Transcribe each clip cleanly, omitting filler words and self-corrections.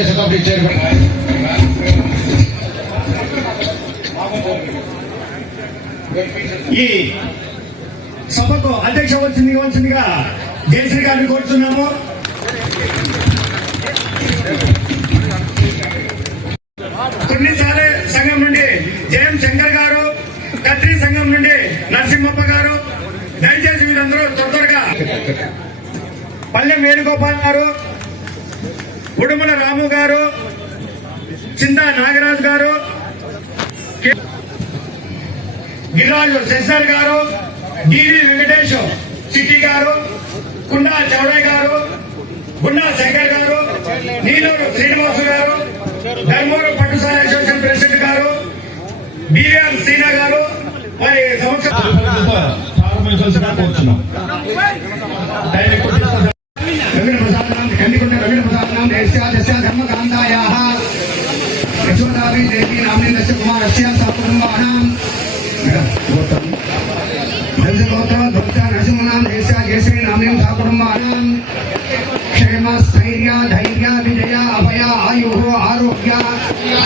Association committee chairman ఈ సభకు అధ్యక్ష వచ్చిందిగా జయశ్రీ గారిని కోరుతున్నాము. కొన్నిసార్లు సంఘం నుండి జయం శంకర్ గారు, కత్రి సంఘం నుండి నరసింహప్ప గారు, దయచేసి మీరందరూ త్వరగా పల్లెం వేణుగోపాల్ గారు, ఉడుమల రాము గారు, చిందా నాగరాజు గారు, గిరిరాజు శశర్ గారు, డివి వెంకటేష్ చిట్టి గారు, కుండా చౌడయ్య గారు, గుండా శంకర్ గారు, నీలూరు శ్రీనివాసు గారు, ధర్మూరు పట్టుసాల అసోసియేషన్ ప్రెసిడెంట్ గారు, బిఎం సీనా గారు మరి ప్రారంభించాల్సిగా కోరుతున్నాం. ధర్మకాంతాయాః యశోదావి దేవి నామినస్య కుమారస్య సకుటుంబానాం నరసింహనాం దేశ జయశ్రీ నామినం సకుటుంబానాం క్షేమ స్థైర్య ధైర్య విజయ అభయ ఆయు ఆరోగ్య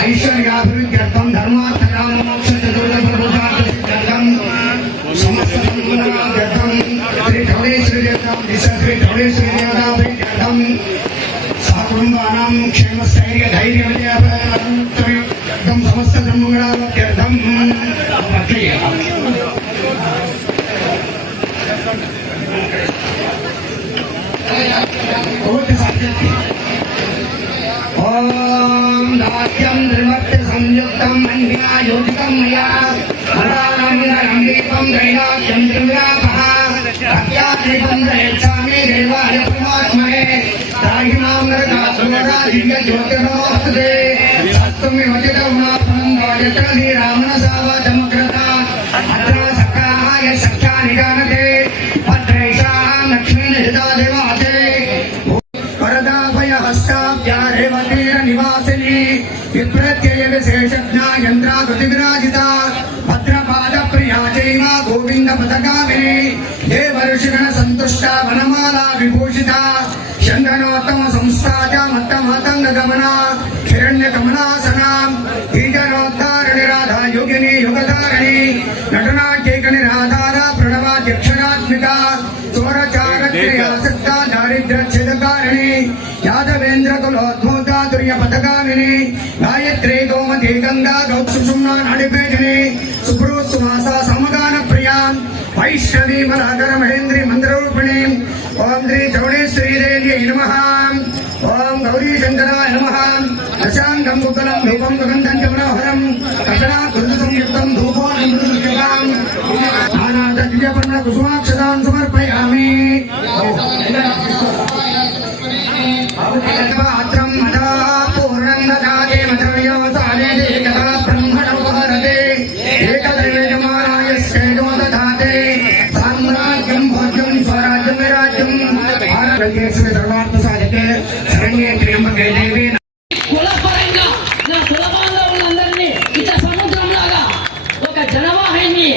ఐశ్వర్యాభివృద్ధ్యర్థం ధర్మార్థకామ మోక్ష చతుర్థం సమస్త శ్రీ ధవళేశ్వరి దేవతాం శ్రీ ధవళేశ్వరి దేవతాం సకుటుంబానాం క్షేమ స్థైర్య ధైర్య విజయార్థం సమస్త ధర్మగణార్థం ఓం నాట్యం త్రిమత్య సంయుక్తం అన్యాయోజితం మయా హరానందనం దీపం దైనాట్యం త్రివ్యాపః అత్యాదీపం దయచ్చామి దేవాయ పరమాత్మనే తాహిమాం నరకాసురా దివ్య జ్యోతిర్నమోస్తుతే సత్తుమి వచితగుణాపనం వాజత శ్రీరామనసావాచమగ్రత అత్ర సఖాయ సఖ్యాని గానతే భద్రైషాం లక్ష్మీ నిహితా దేవాతే వరదాభయ హస్తాభ్యారేవతీర నివాసిని విప్రత్యయ విశేషజ్ఞ యంత్రాకృతి విరాజిత భద్రపాద ప్రియా చైవ గోవింద పదగామిని దేవర్షిగణ సంతుష్ట వనమాలా విభూషిత చందనోత్తమ సంస్థాజ మత్తమాతంగ గమన హిరణ్య కమలాసనాం ఈజనోద్ధారణి రాధా యోగిని యుగధారణి నటనాట్యైక నిరాధార ప్రణవాధ్యక్షరాత్మిక చోరచారక్రియాసక్త దారిద్ర్య ఛేదకారిణి యాదవేంద్ర కులోద్భూత దుర్య పథకామిని గాయత్రి గోమతి గంగా గౌసుషుమ్నా నడిపేటిని సుప్రో సువాస సమగాన ప్రియాం వైష్ణవీ మలాధర మహేంద్రి మంత్రరూపిణి ఓం శ్రీ చౌడేశ్వరీ దేవ్యై నమః ఓం గౌరీ శంకరాయ నమః అశాంతం ముకలం ధూపం గంధం చ మనోహరం కషణా కృత సంయుక్తం ధూపోం ఆనాద దివ్యపర్ణ కుసుమాక్షదాం సమర్పయామి పాత్రం మదా పూర్ణం దదాతే మధుర్యో సాదే ఏకదా బ్రహ్మణో హరతే ఏకదైవజమానాయ శ్రేయో దదాతే సామ్రాజ్యం భోజ్యం స్వరాజ్యం విరాజ్యం ఆరోగ్యేశ్వర సర్వార్థ సాధకే శరణ్యే త్ర్యంబకే దేవి. కులపరంగా నా కులబాంధవులందరినీ ఇట సముద్రంలాగా ఒక జనవాహిని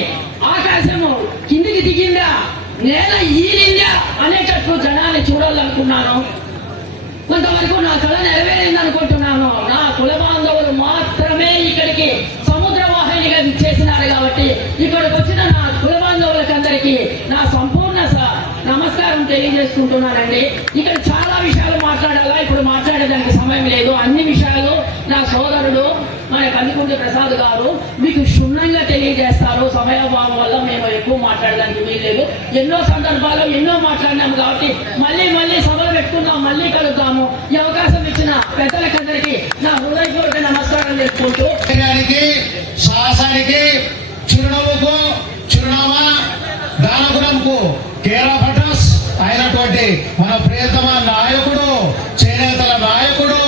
ఆకాశము కిందికి దిగిందా నేల ఈలిందా అనేటట్లు జనాన్ని చూడాలనుకున్నాను. కొంతవరకు నా కళ నెరవేరింది అనుకుంటున్నాను. నా కుల బాంధవులు మాత్రమే ఇక్కడికి సముద్ర వాహినిగా చేసినారు కాబట్టి ఇక్కడికి వచ్చిన నా కుల బాంధవులకందరికీ నా సంపూర్ణ నమస్కారం తెలియజేసుకుంటున్నానండి. ఇక్కడ చాలా విషయాలు మాట్లాడాలా, ఇప్పుడు మాట్లాడేదానికి సమయం లేదు. అన్ని విషయాలు నా సోదరుడు మన కందికుంట ప్రసాద్ గారు మీకు క్షుణ్ణంగా తెలియజేస్తారు. సమయభావం వల్ల మేము ఎక్కువ మాట్లాడడానికి వీల్లేదు. ఎన్నో సందర్భాల్లో ఎన్నో మాట్లాడినాము కాబట్టి మళ్ళీ సభలు పెట్టుకుందాం, మళ్ళీ కలుద్దాము. ఈ అవకాశం ఇచ్చిన పెద్దలకందరికీ నా హృదయపూర్వక నమస్కారం చేసుకుంటూ సాహసానికి చిరునవ్వుకు చిరునామా దానగుణంకు కేరా పటాస్ అయినటువంటి మన ప్రియతమ నాయకుడు, చేనేతల నాయకుడు,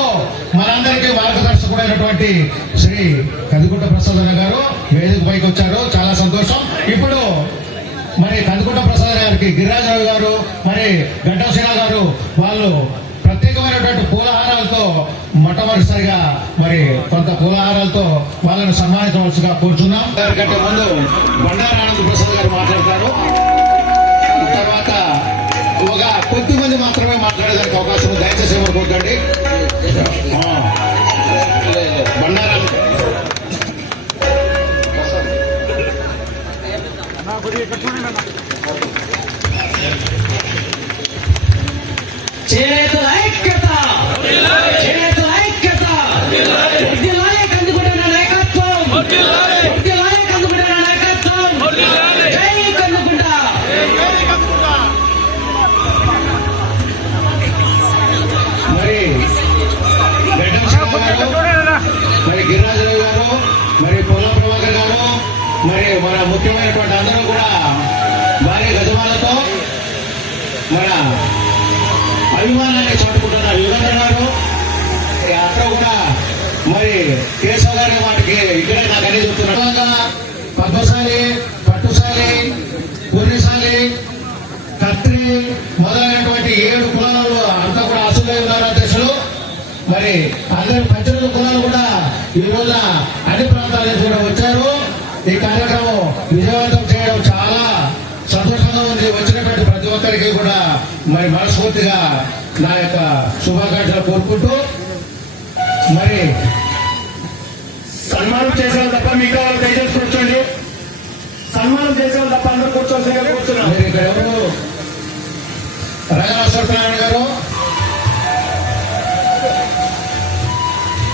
మనందరికీ మార్గదర్శకుడైనటువంటి శ్రీ కందికుంట ప్రసాద్ గారు వేదిక పైకి వచ్చారు. చాలా సంతోషం. ఇప్పుడు మరి కందికుంట ప్రసాద్ గారికి గిరిరాజరావు గారు, మరి గడ్డం శ్రీనా గారు వాళ్ళు ప్రత్యేకమైనటువంటి పూలహారాలతో మొట్టమొదటిసారిగా మరి కొంత పూలహారాలతో వాళ్ళని సన్మానించవలసిగా కూర్చున్నాం. దానికంటే ముందు బండారు ఆనంద్ ప్రసాద్ గారు మాట్లాడతారు. తర్వాత ఒక కొద్ది మంది మాత్రమే మాట్లాడేదానికి అవకాశం. దయచేసి ఎవరు కొద్దండి. చేతుల ఐక్యత, చేతుల ఐక్యత, వర్ధిల్లాలి కందుకూరి నాయకత్వం, వర్ధిల్లాలి కందుకూరి నాయకత్వం, జై కందుకుంట. మరి గడ్డం శివరావు గారు, మరి గిరిరాజరావు గారు, మరి పొల్ల ప్రభాకర్ గారు, మరి మన ముఖ్యమైనటువంటి అందరూ కూడా భారీ గజమాలతో మన అభిమానాన్ని చాటుకుంటున్నారు. యుగంధర్ గారు అక్కడ కూడా మరి కేశవ్ గారి వాటికి ఇక్కడే నాకు అన్ని చెప్తున్నారు. పద్మశాలి, పట్టుశాలి, పూర్ణశాలి, కత్రి మొదలైనటువంటి 7 కులాలలో అంతా కూడా అసలు ఉన్నారు అధ్యక్షులు. మరి అందరి 18 కులాలు కూడా ఈ రోజున అన్ని ప్రాంతాల నుంచి కూడా వచ్చారు. ఈ కార్యక్రమం విజయవంతం చేయడం చాలా సంతోషంగా ఉంది. వచ్చినటువంటి ప్రతి ఒక్కరికి కూడా మరి మనస్ఫూర్తిగా నా యొక్క శుభాకాంక్షలు కోరుకుంటూ మరి సన్మానం చేసేవాళ్ళు తప్ప మిగతా వాళ్ళు దయచేసి కూర్చోండి. సన్మానం చేసేవాళ్ళు తప్ప అందరూ కూర్చోవలసిందిగా కూర్చున్నాం. మీరు ఇక్కడ ఎవరు రంగనాథ సత్యనారాయణ గారు,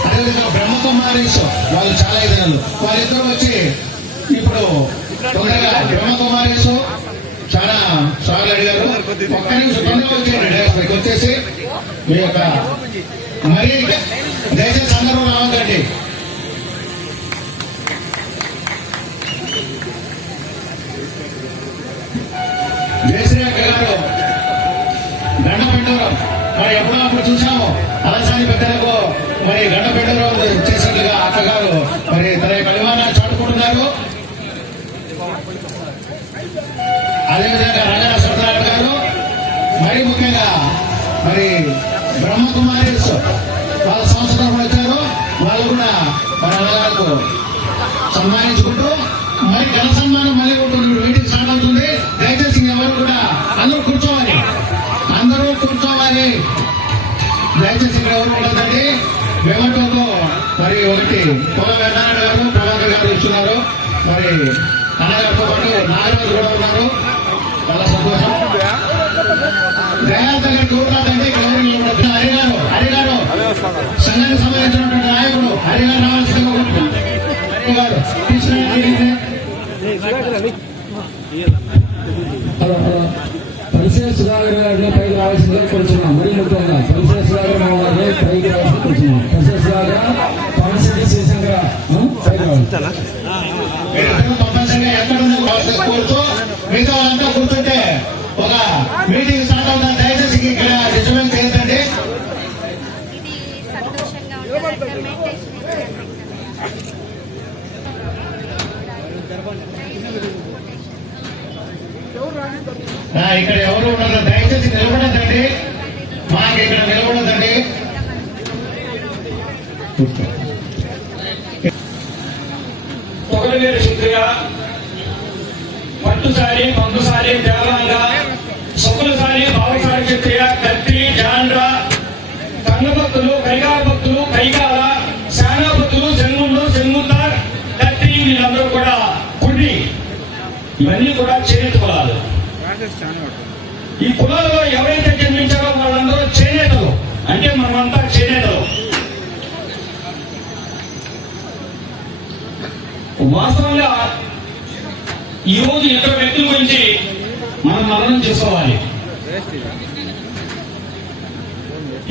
అదేవిధంగా బ్రహ్మకుమారీస్ వాళ్ళు చాలా ఇదనాలు వాళ్ళిద్దరూ వచ్చి ఇప్పుడు తొందరగా బ్రహ్మకుమారీస్ చాలా సార్లు అడిగారు. ఒక్క నిమిషం తొందరగా వచ్చేయండి. వచ్చేసి మీ యొక్క మరి దయచేసి అందరూ రావద్దండి. జయశ్రీ అక్క గారు గండపెండూరం మరి ఎప్పుడో అప్పుడు చూసాము. అలసాని పెద్దలకు మరి గండపెండూరం చేసినట్లుగా అక్కగారు మరి తన యొక్క అభిమానాన్ని చాటుకుంటున్నారు. అదేవిధంగా రంగనాథ సత్యనారాయణ గారు మరి ముఖ్యంగా మరి బ్రహ్మకుమారీస్ వాళ్ళ సంవత్సరం వచ్చారు. వాళ్ళు కూడా మరి అన్నగారు సన్మానించుకుంటూ మరి ఘన సన్మానం మళ్ళీ ఉంటుంది. మీటింగ్ స్టార్ట్ అవుతుంది. దయచేసి ఎవరు కూడా అందరూ కూర్చోవాలి, అందరూ కూర్చోవాలి. దయచేసి ఇక్కడ ఎవరు ఉండదండి. వెంకటతో మరి ఒకటి పొల వెంకటనారాయణ గారు, ప్రభాకర్ గారు ఇస్తున్నారు. మరి అన్నగారితో పాటు నాగరాజు కూడా ఉన్నారు. చాలా సంతోషం. దయాల్ దగ్గర కూర్చోదండి. ఇక్కడ ఎవరు నిలబడదు. హరిగారు సంఘానికి సంబంధించినటువంటి నాయకుడు హరిగారు రావాల్సిందిగా హరిగారు తీసుకుని పరిసర సుధాకర్ గారిని పైకి రావాల్సిందిగా కోరుతున్నాం. మరీ ముఖ్యంగా పరిసర సుధాకర్ గారిని పైకి రావాల్సింది కోరుతున్నాం. పరిసర సుధాకర్ పవన్ శివశంకర పైకి రావాలి. తప్పనిసరిగా ఎక్కడ కోరుతూ మిగతా వాళ్ళంతా కూర్చుంటే ఒక మీటింగ్ స్టార్ట్ అవుతుంది. దయచేసి ఇక్కడ డిస్టర్బెన్స్ చేయదండి. ఇక్కడ ఎవరు ఉండదు. దయచేసి నిలబడదండి. మాకు ఇక్కడ నిలబడదండి. తొగలవేరు శుద్ధిగా, పట్టుసారి, పంపుసారి, దేవాంగా, సుకులసారి, భావసారి క్షత్రియ, కత్తి, జాండ్ర, కన్నభక్తులు, కైకాల భక్తులు, కైకాల, శానాభక్తులు, సెంగుండు, సెంగుతార్, కత్తి వీళ్ళందరూ కూడా పుండి. ఇవన్నీ కూడా చేనేత కులాలు. ఈ కులాల్లో ఎవరైతే జన్మించారో వాళ్ళందరూ చేనేతలు. అంటే మనమంతా చేనేతలు. వాస్తవంగా ఈ రోజు ఇతర వ్యక్తుల గురించి మనం మననం చేసుకోవాలి.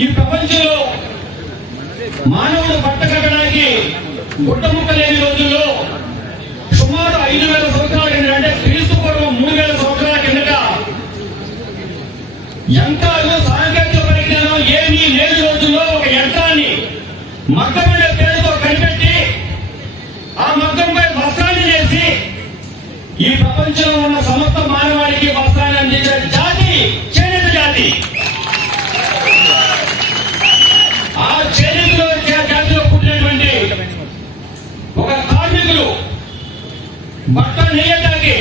ఈ ప్రపంచంలో మానవుడు బట్ట కట్టడానికి గుడ్డ ముక్క లేని రోజుల్లో సుమారు 5,000 సంవత్సరాల కింద, అంటే క్రీస్తు పూర్వం 3,000 సంవత్సరాల కిందట యంత్రాలు, సాంకేతిక పరిజ్ఞానం ఏమీ లేని రోజుల్లో ఒక యంత్రాన్ని మగ్గం అనే పేరుతో కనిపెట్టి ఆ మగ్గంపై వస్త్రాన్ని చేసి ఈ ప్రపంచంలో ఉన్న సమస్త మానవాళికి వస్త్రాన్ని అందించిన జాతి చేనేత జాతి. ఆ చేనేతలో జాతిలో పుట్టినటువంటి ఒక కార్మికులు బట్ట నేయటానికి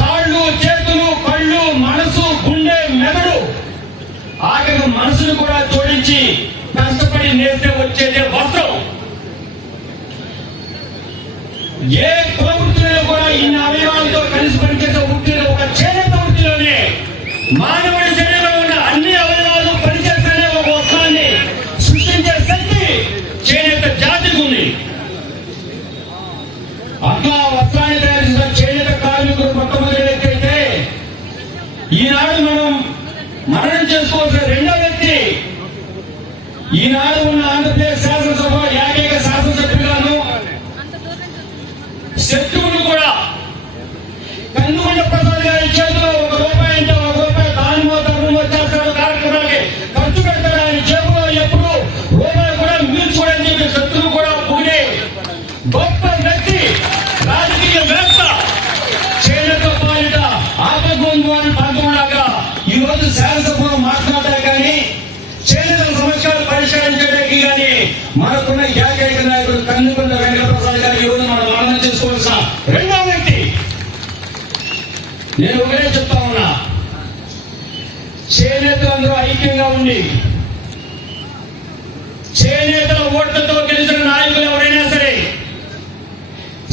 కాళ్ళు, చేతులు, కళ్ళు, మనసు, గుండె, మెదడు, ఆఖరి మనసును కూడా జోడించి కష్టపడి నేస్తే వచ్చేదే వస్త్రం. ఏ కులవృత్తిలో కూడా ఇన్ని అవయవాలతో వెంకటప్రసాద్ గారి చేతిలో ₹1 అంటే ₹1 దానిమో ధర్మమో చేస్తాడు, కార్యక్రమాలకి ఖర్చు పెడతాడు. ఆయన జేబులో ఎప్పుడు రూపాయి కూడా మిగిల్చుకోవడానికి చెప్పి శత్రువు కూడా పొగిడే గొప్ప వ్యక్తి, రాజకీయవేత్త, చేనేత పాలిట ఆపద్బంధువాన్ని పంపలాగా ఈ రోజు శాసనసభలో మాట్లాడారు. కానీ చేనేత సమస్యలు పరిష్కరించడానికి కానీ మనకున్న ఏకైక నాయకుడు కందుకొండ వెంకటప్రసాద్ గారు ఈ రోజు మనం ఆనందం చేసుకోవాల్సిన రెండో వ్యక్తి. నేను ఒకటే చెప్తా ఉన్నా, చేనేతలందరూ ఐక్యంగా ఉండి చేనేతల ఓట్లతో గెలిచిన నాయకులు ఎవరైనా సరే,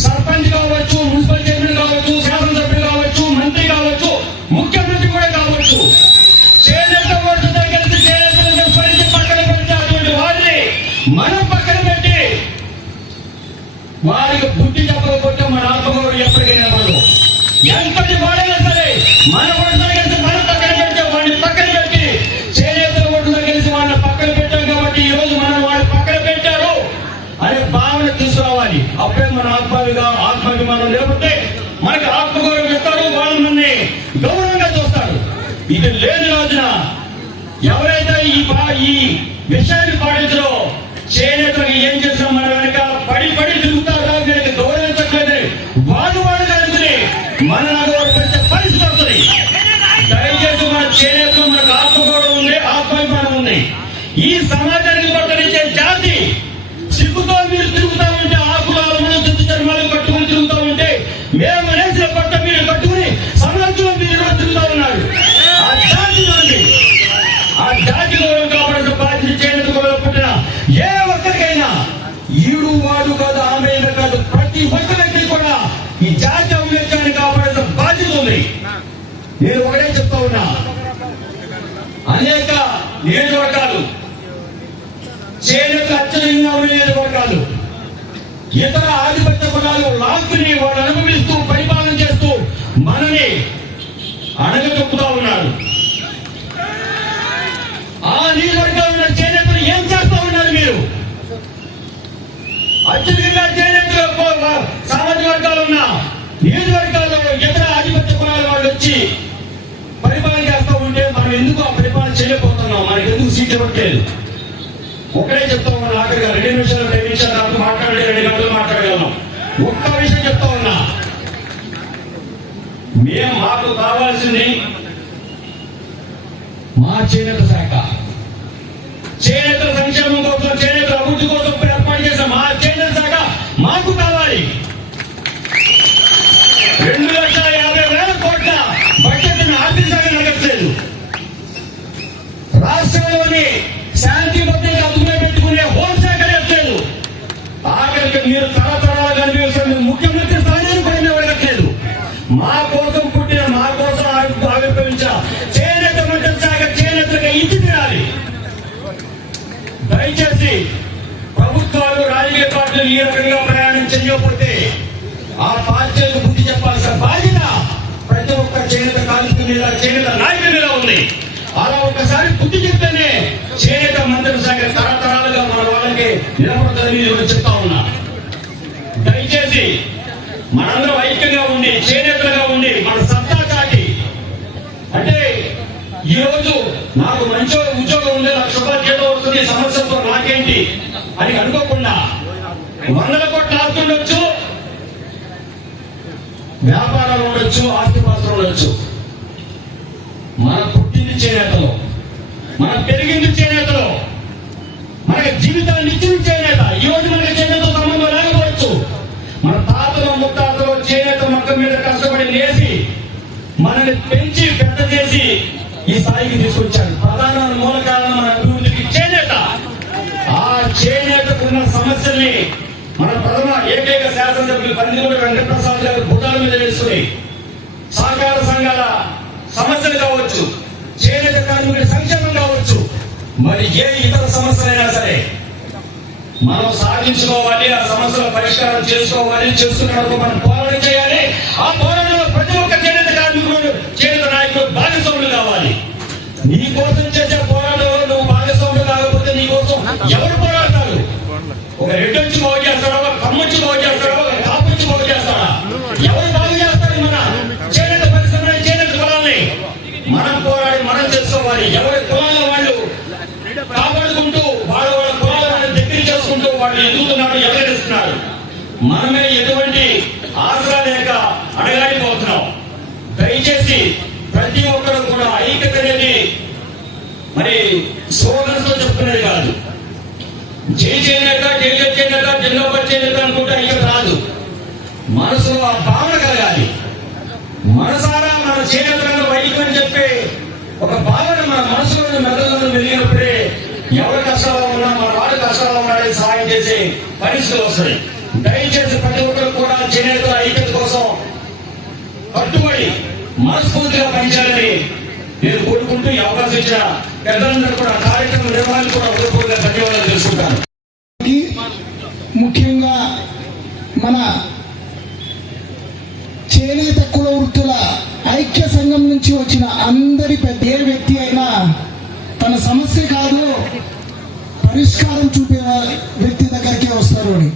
సర్పంచ్ కావచ్చు, మున్సిపల్ చైర్మన్ కావచ్చు, శాసనసభ్యులు కావచ్చు, మంత్రి కావచ్చు, ముఖ్యమంత్రి కూడా కావచ్చు, చేనేత ఓట్లతో గెలిచి చేనేతలను విస్మరించి పక్కన పెట్టినటువంటి వారిని మనం పక్కన పెట్టి వారికి బుద్ధి చెప్పకపోతే మన ఆత్మగౌరవం ఎప్పటికైనా మనకు ఎంతటి వాడైనా సరే మన ఓట్లతో గెలిచి మనం పక్కన పెడితే వాడిని పక్కన పెట్టి చేనేత ఓట్లతో గెలిచి వాళ్ళని పక్కన పెట్టాం కాబట్టి ఈ రోజు మనం వాళ్ళు పక్కన పెట్టారు అనే భావన తీసుకురావాలి. అప్పుడే మన ఆత్మాభిమానం లేకపోతే మనకి ఆత్మగౌరవం ఇస్తారు, వాళ్ళు మనని గౌరవంగా చూస్తారు. ఇది లేని రోజున ఎవరైతే ఈ విషయాన్ని పాటించరో చేనేతలకు ఏం చేసినా మన వెనక పడి తిరుగుతారు, వీళ్ళకి గౌరవించట్లేదు, వాళ్ళు కలుగుతుంది మన గౌరవించే పరిస్థితి వస్తుంది. దయచేసి మన చేనేతలో మనకు ఆత్మగౌరవం ఉంది, ఆత్మాభిమానం ఉంది. ఈ సమాజానికి పట్టనిచ్చే జాతి సిగ్గుతో మీరు తిరుగుతా ఉంటే, ఆకులాలు మనం జుట్టు చర్మాలు కట్టుకుని తిరుగుతూ ఉంటే, మేము అనేసిన పట్ట మీరు కట్టుకుని సమాజంలో మీరు తిరుగుతూ ఉన్నారు. ఆ జాతి ఉంది, ఆ జాతి గౌరవం కాపాడాల్సిన బాధ్యత చేనేత గౌరవం పుట్టిన ఏ ఒక్కరికైనా ఈడు వాడు కాదు, ఆమె కాదు, ప్రతి ఒక్క వ్యక్తి కూడా ఈ జాతి ఔన్నత్యాన్ని కాపాడాల్సిన బాధ్యత ఉంది. నేను ఒకటే చెప్తా ఉన్నా, అనేక నియోజకవర్గాలు చేనేత అత్యధికంగా ఉన్న నియోజకవర్గాలు ఇతర ఆధిపత్య కులాలు లాక్కుని వాళ్ళు అనుభవిస్తూ పరిపాలన చేస్తూ మనని అడగతొక్కుతా ఉన్నారు. ఆ నియోజకవర్గాల్లో చేనేతలు ఏం చేస్తా ఉన్నారు? మీరు అత్యధికంగా చేనేతలు సామాజిక వర్గాలు ఉన్న నియోజకవర్గాల్లో ఇతర ఆధిపత్య కులాల వాళ్ళు వచ్చి పరిపాలన చేస్తూ ఉంటే మనం ఎందుకు ఆ పరిపాలన చేయలేకపోతున్నాం? మనకి ఎందుకు సీట్ ఇవ్వట్లేదు? ఒకటే చెప్తా ఉన్నా, ఆఖరిగా 2 నిమిషాలు 2 నిమిషాలు నాకు మాట్లాడి 2 గంటలు మాట్లాడగలను. ఒక్క విషయం చెప్తా ఉన్నా, మాకు కావాల్సింది మా చేనేత శాఖ, చేనేత సంక్షేమం కోసం, చేనేత అభివృద్ధి కోసం ఏర్పాటు చేసిన మా చేనేత శాఖ మాకు కావాలి. 2,50,000 కోట్ల బడ్జెట్ ఆర్థిక శాఖ నడపలేదు. రాష్ట్రంలోని శాంతి భద్రత అదుపులో పెట్టుకునే హోంశాఖ లేదు. ఆఖరికి మీరు తరతరాలుగా కనిపిస్తున్న ముఖ్యమంత్రి స్థానాన్ని కూడా వెళ్ళట్లేదు. మా కోసం పుట్టిన, మా కోసం ఆవిర్భవించిన చేనేత మంత్రి శాఖ చేనేతగా ఇచ్చి తీరాలి. దయచేసి ప్రభుత్వాలు, రాజకీయ పార్టీలు ఈ రకంగా ప్రయాణం చేయకపోతే ఆ పార్టీలకు బుద్ధి చెప్పాల్సిన బాధ్యత ప్రతి ఒక్క చేనేత కార్మికుల మీద, చేనేత నాయకుల మీద ఉంది. అలా ఒక్కసారి బుద్ధి చెప్తేనే చేనేత మంత్రి శాఖ తరతరాలుగా మన వాళ్ళకి నిలబడుతుందని చెప్తా ఉన్నా. దయచేసి మనందరం ఐక్యంగా ఉండి, చేనేతలుగా ఉండి మన సత్తా చాటి, అంటే ఈ రోజు నాకు మంచి ఉద్యోగం ఉంది, ₹1,00,000 జీతం వస్తుంది, సమస్యలతో నాకేంటి అని అనుకోకుండా 100 కోట్ల ఆస్తి ఉండొచ్చు, వ్యాపారాలు ఉండొచ్చు, ఆస్తిపాస్తులు ఉండొచ్చు. మన పుట్టింది చేనేతలో, మన పెరిగింది చేనేతలో, మనకి జీవితాన్ని ఇచ్చిన చేనేత. ఈ రోజు మనకి చేనేత సంబంధం లేకపోవచ్చు, మన తాతలు ముత్తాతలు చేనేత మొక్క మీద కష్టపడి లేసి మనల్ని పెంచి పెద్ద చేసి ఈ స్థాయికి తీసుకొచ్చాడు. ప్రధాన మూల కారణం మన అభివృద్ధికి చేనేత. ఆ చేనేతకున్న సమస్యల్ని మన ప్రథమ ఏకైక శాసనసభ్యులు కందుకొండ వెంకటప్రసాద్ గారు భుజాల మీద వేసుకుని సహకార సంఘాల సమస్యలు కావచ్చు, చేనేత కార్మికుడి సంక్షేమం కావచ్చు, మరి ఏ ఇతర సమస్యలైనా సరే మనం సాధించుకోవాలి, ఆ సమస్యల పరిష్కారం చేసుకోవాలి, చేసుకున్నప్పుడు మనం పోరాటం చేయాలి. ఆ పోరాటంలో ప్రతి ఒక్క చేనేత కార్మికుడు, చేనేత నాయకుడు భాగస్వాములు కావాలి. నీ కోసం చేసే పోరాటంలో నువ్వు భాగస్వాములు కాకపోతే నీ కోసం ఎవరు పోరాడతారు? ఒక రెడ్డి వచ్చి బాగు చేస్తాడా, ఒక కమ్మ వచ్చి బాగు చేస్తాడా, ఒక కాపు వచ్చి బాగు చేస్తాడా? ఎవరు బాగు చేస్తారు? మన చేనేత చేసుకోవాలి. ఎవరి కులాల వాళ్ళు కాపాడుకుంటూ వాళ్ళ కులాల వాళ్ళని దగ్గర చేసుకుంటూ వాళ్ళు ఎదుగుతున్నారు, ఎదురెడుస్తున్నారు. మనమే ఎటువంటి ఆసరా లేక అడగాడిపోతున్నాం. దయచేసి ప్రతి ఒక్కరు కూడా ఐక్యత అనేది మరి స్లోగన్స్ తో చెప్తున్నది కాదు. జై చేనేత, జై చేనేత, జిల్లాపతి చేనేత అనుకుంటే ఐక్యత రాదు. మనసులో ఆ భావన కలగాలి. మనసారా మన చేనేతలను వైద్యం చెప్పే ఒక భావన మన మనసులో మెదడులను వెలిగినప్పుడే ఎవరి కష్టాల్లో ఉన్నా మన వాడి కష్టాల్లో ఉన్నాడని సహాయం చేసే పరిస్థితులు వస్తాయి. దయచేసి ప్రతి ఒక్కరు కూడా చేనేత ఐక్యత కోసం కట్టుబడి మనస్ఫూర్తిగా పనిచేయాలని నేను కోరుకుంటూ ఈ అవకాశం ఇచ్చిన పెద్దలందరూ కూడా కార్యక్రమం నిర్వహణ కూడా హృదయపూర్వకంగా ధన్యవాదాలు తెలుసుకుంటాను. ముఖ్యంగా మన చేనేత కుల వృత్తుల ఐక్య సంఘం నుంచి వచ్చిన అందరి పెద్ద ఏ వ్యక్తి అయినా తన సమస్య కాదు పరిష్కారం చూపే వ్యక్తి దగ్గరికే వస్తారు అని.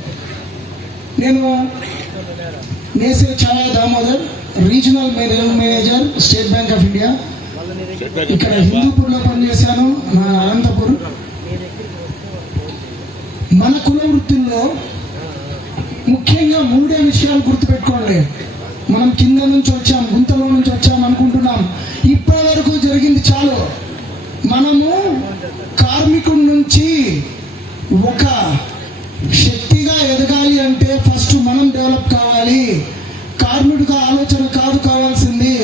నేను నేసే Chhaya Damodar, regional manager, state bank of India. ఇక్కడ హిందూపూర్లో పనిచేశాను, నా అనంతపూర్. మన కుల వృత్తుల్లో ముఖ్యంగా 3 విషయాలు గుర్తుపెట్టుకోండి. మనం కింద నుంచి వచ్చాం, గుంతలో నుంచి వచ్చాం అనుకుంటున్నాం. ఇప్పటి వరకు జరిగింది చాలు. మనము కార్మికుడి నుంచి ఒక శక్తిగా ఎదగాలి అంటే ఫస్ట్ మనం డెవలప్ కావాలి. కార్మికుడిగా ఆలోచన కాదు కావాల్సింది,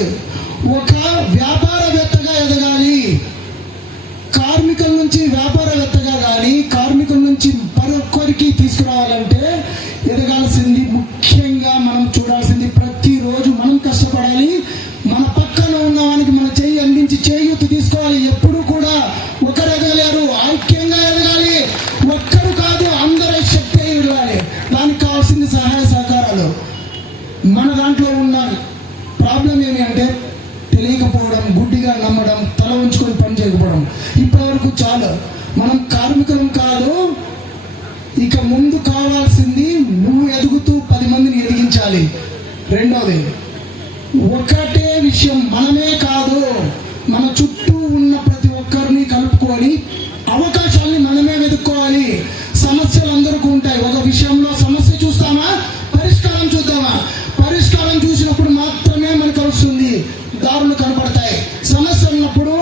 ఒక వ్యాపారవేత్తగా ఎదగాలి. కార్మికుల నుంచి వ్యాపారవేత్తగా కానీ కార్మికుల నుంచి మరొక్కరికి తీసుకురావాలంటే ఎదగాల్సింది ముఖ్యంగా మనం చూడాల్సింది ప్రతిరోజు మనం కష్టపడాలి. మన పక్కన ఉన్న వానికి మన చేయి అందించి చేయూత తీసుకోవాలి. ఎప్పుడు కూడా ఒకరు ఎదగలేరు, ఐక్యంగా ఎదగాలి. ఒక్కరు కాదు, అందరూ శక్తి వెళ్ళాలి. దానికి కావాల్సింది సహాయ సహకారాలు. మన దాంట్లో ఉన్న ప్రాబ్లం ఏమి అంటే తెలియకపోవడం, గుడ్డిగా నమ్మడం, తల ఉంచుకొని పని చేయకపోవడం. ఇప్పటి వరకు చాలు. మనం కార్మికులం కాదు, ఇక ముందు కావాల్సింది నువ్వు ఎదుగుతూ 10 మందిని ఎదిగించాలి. రెండోది, ఒకటే విషయం, మనమే కాదు మన చుట్టూ ఉన్న ప్రతి ఒక్కరిని కలుపుకొని అవకాశాన్ని మనమే వెతుక్కోవాలి. సమస్యలు అందరికీ ఉంటాయి. ఒక విషయంలో సమస్య చూస్తామా, పరిష్కారం చూద్దామా? పరిష్కారం చూసినప్పుడు మాత్రమే మనకు వస్తుంది, దారులు కనపడతాయి. సమస్య ఉన్నప్పుడు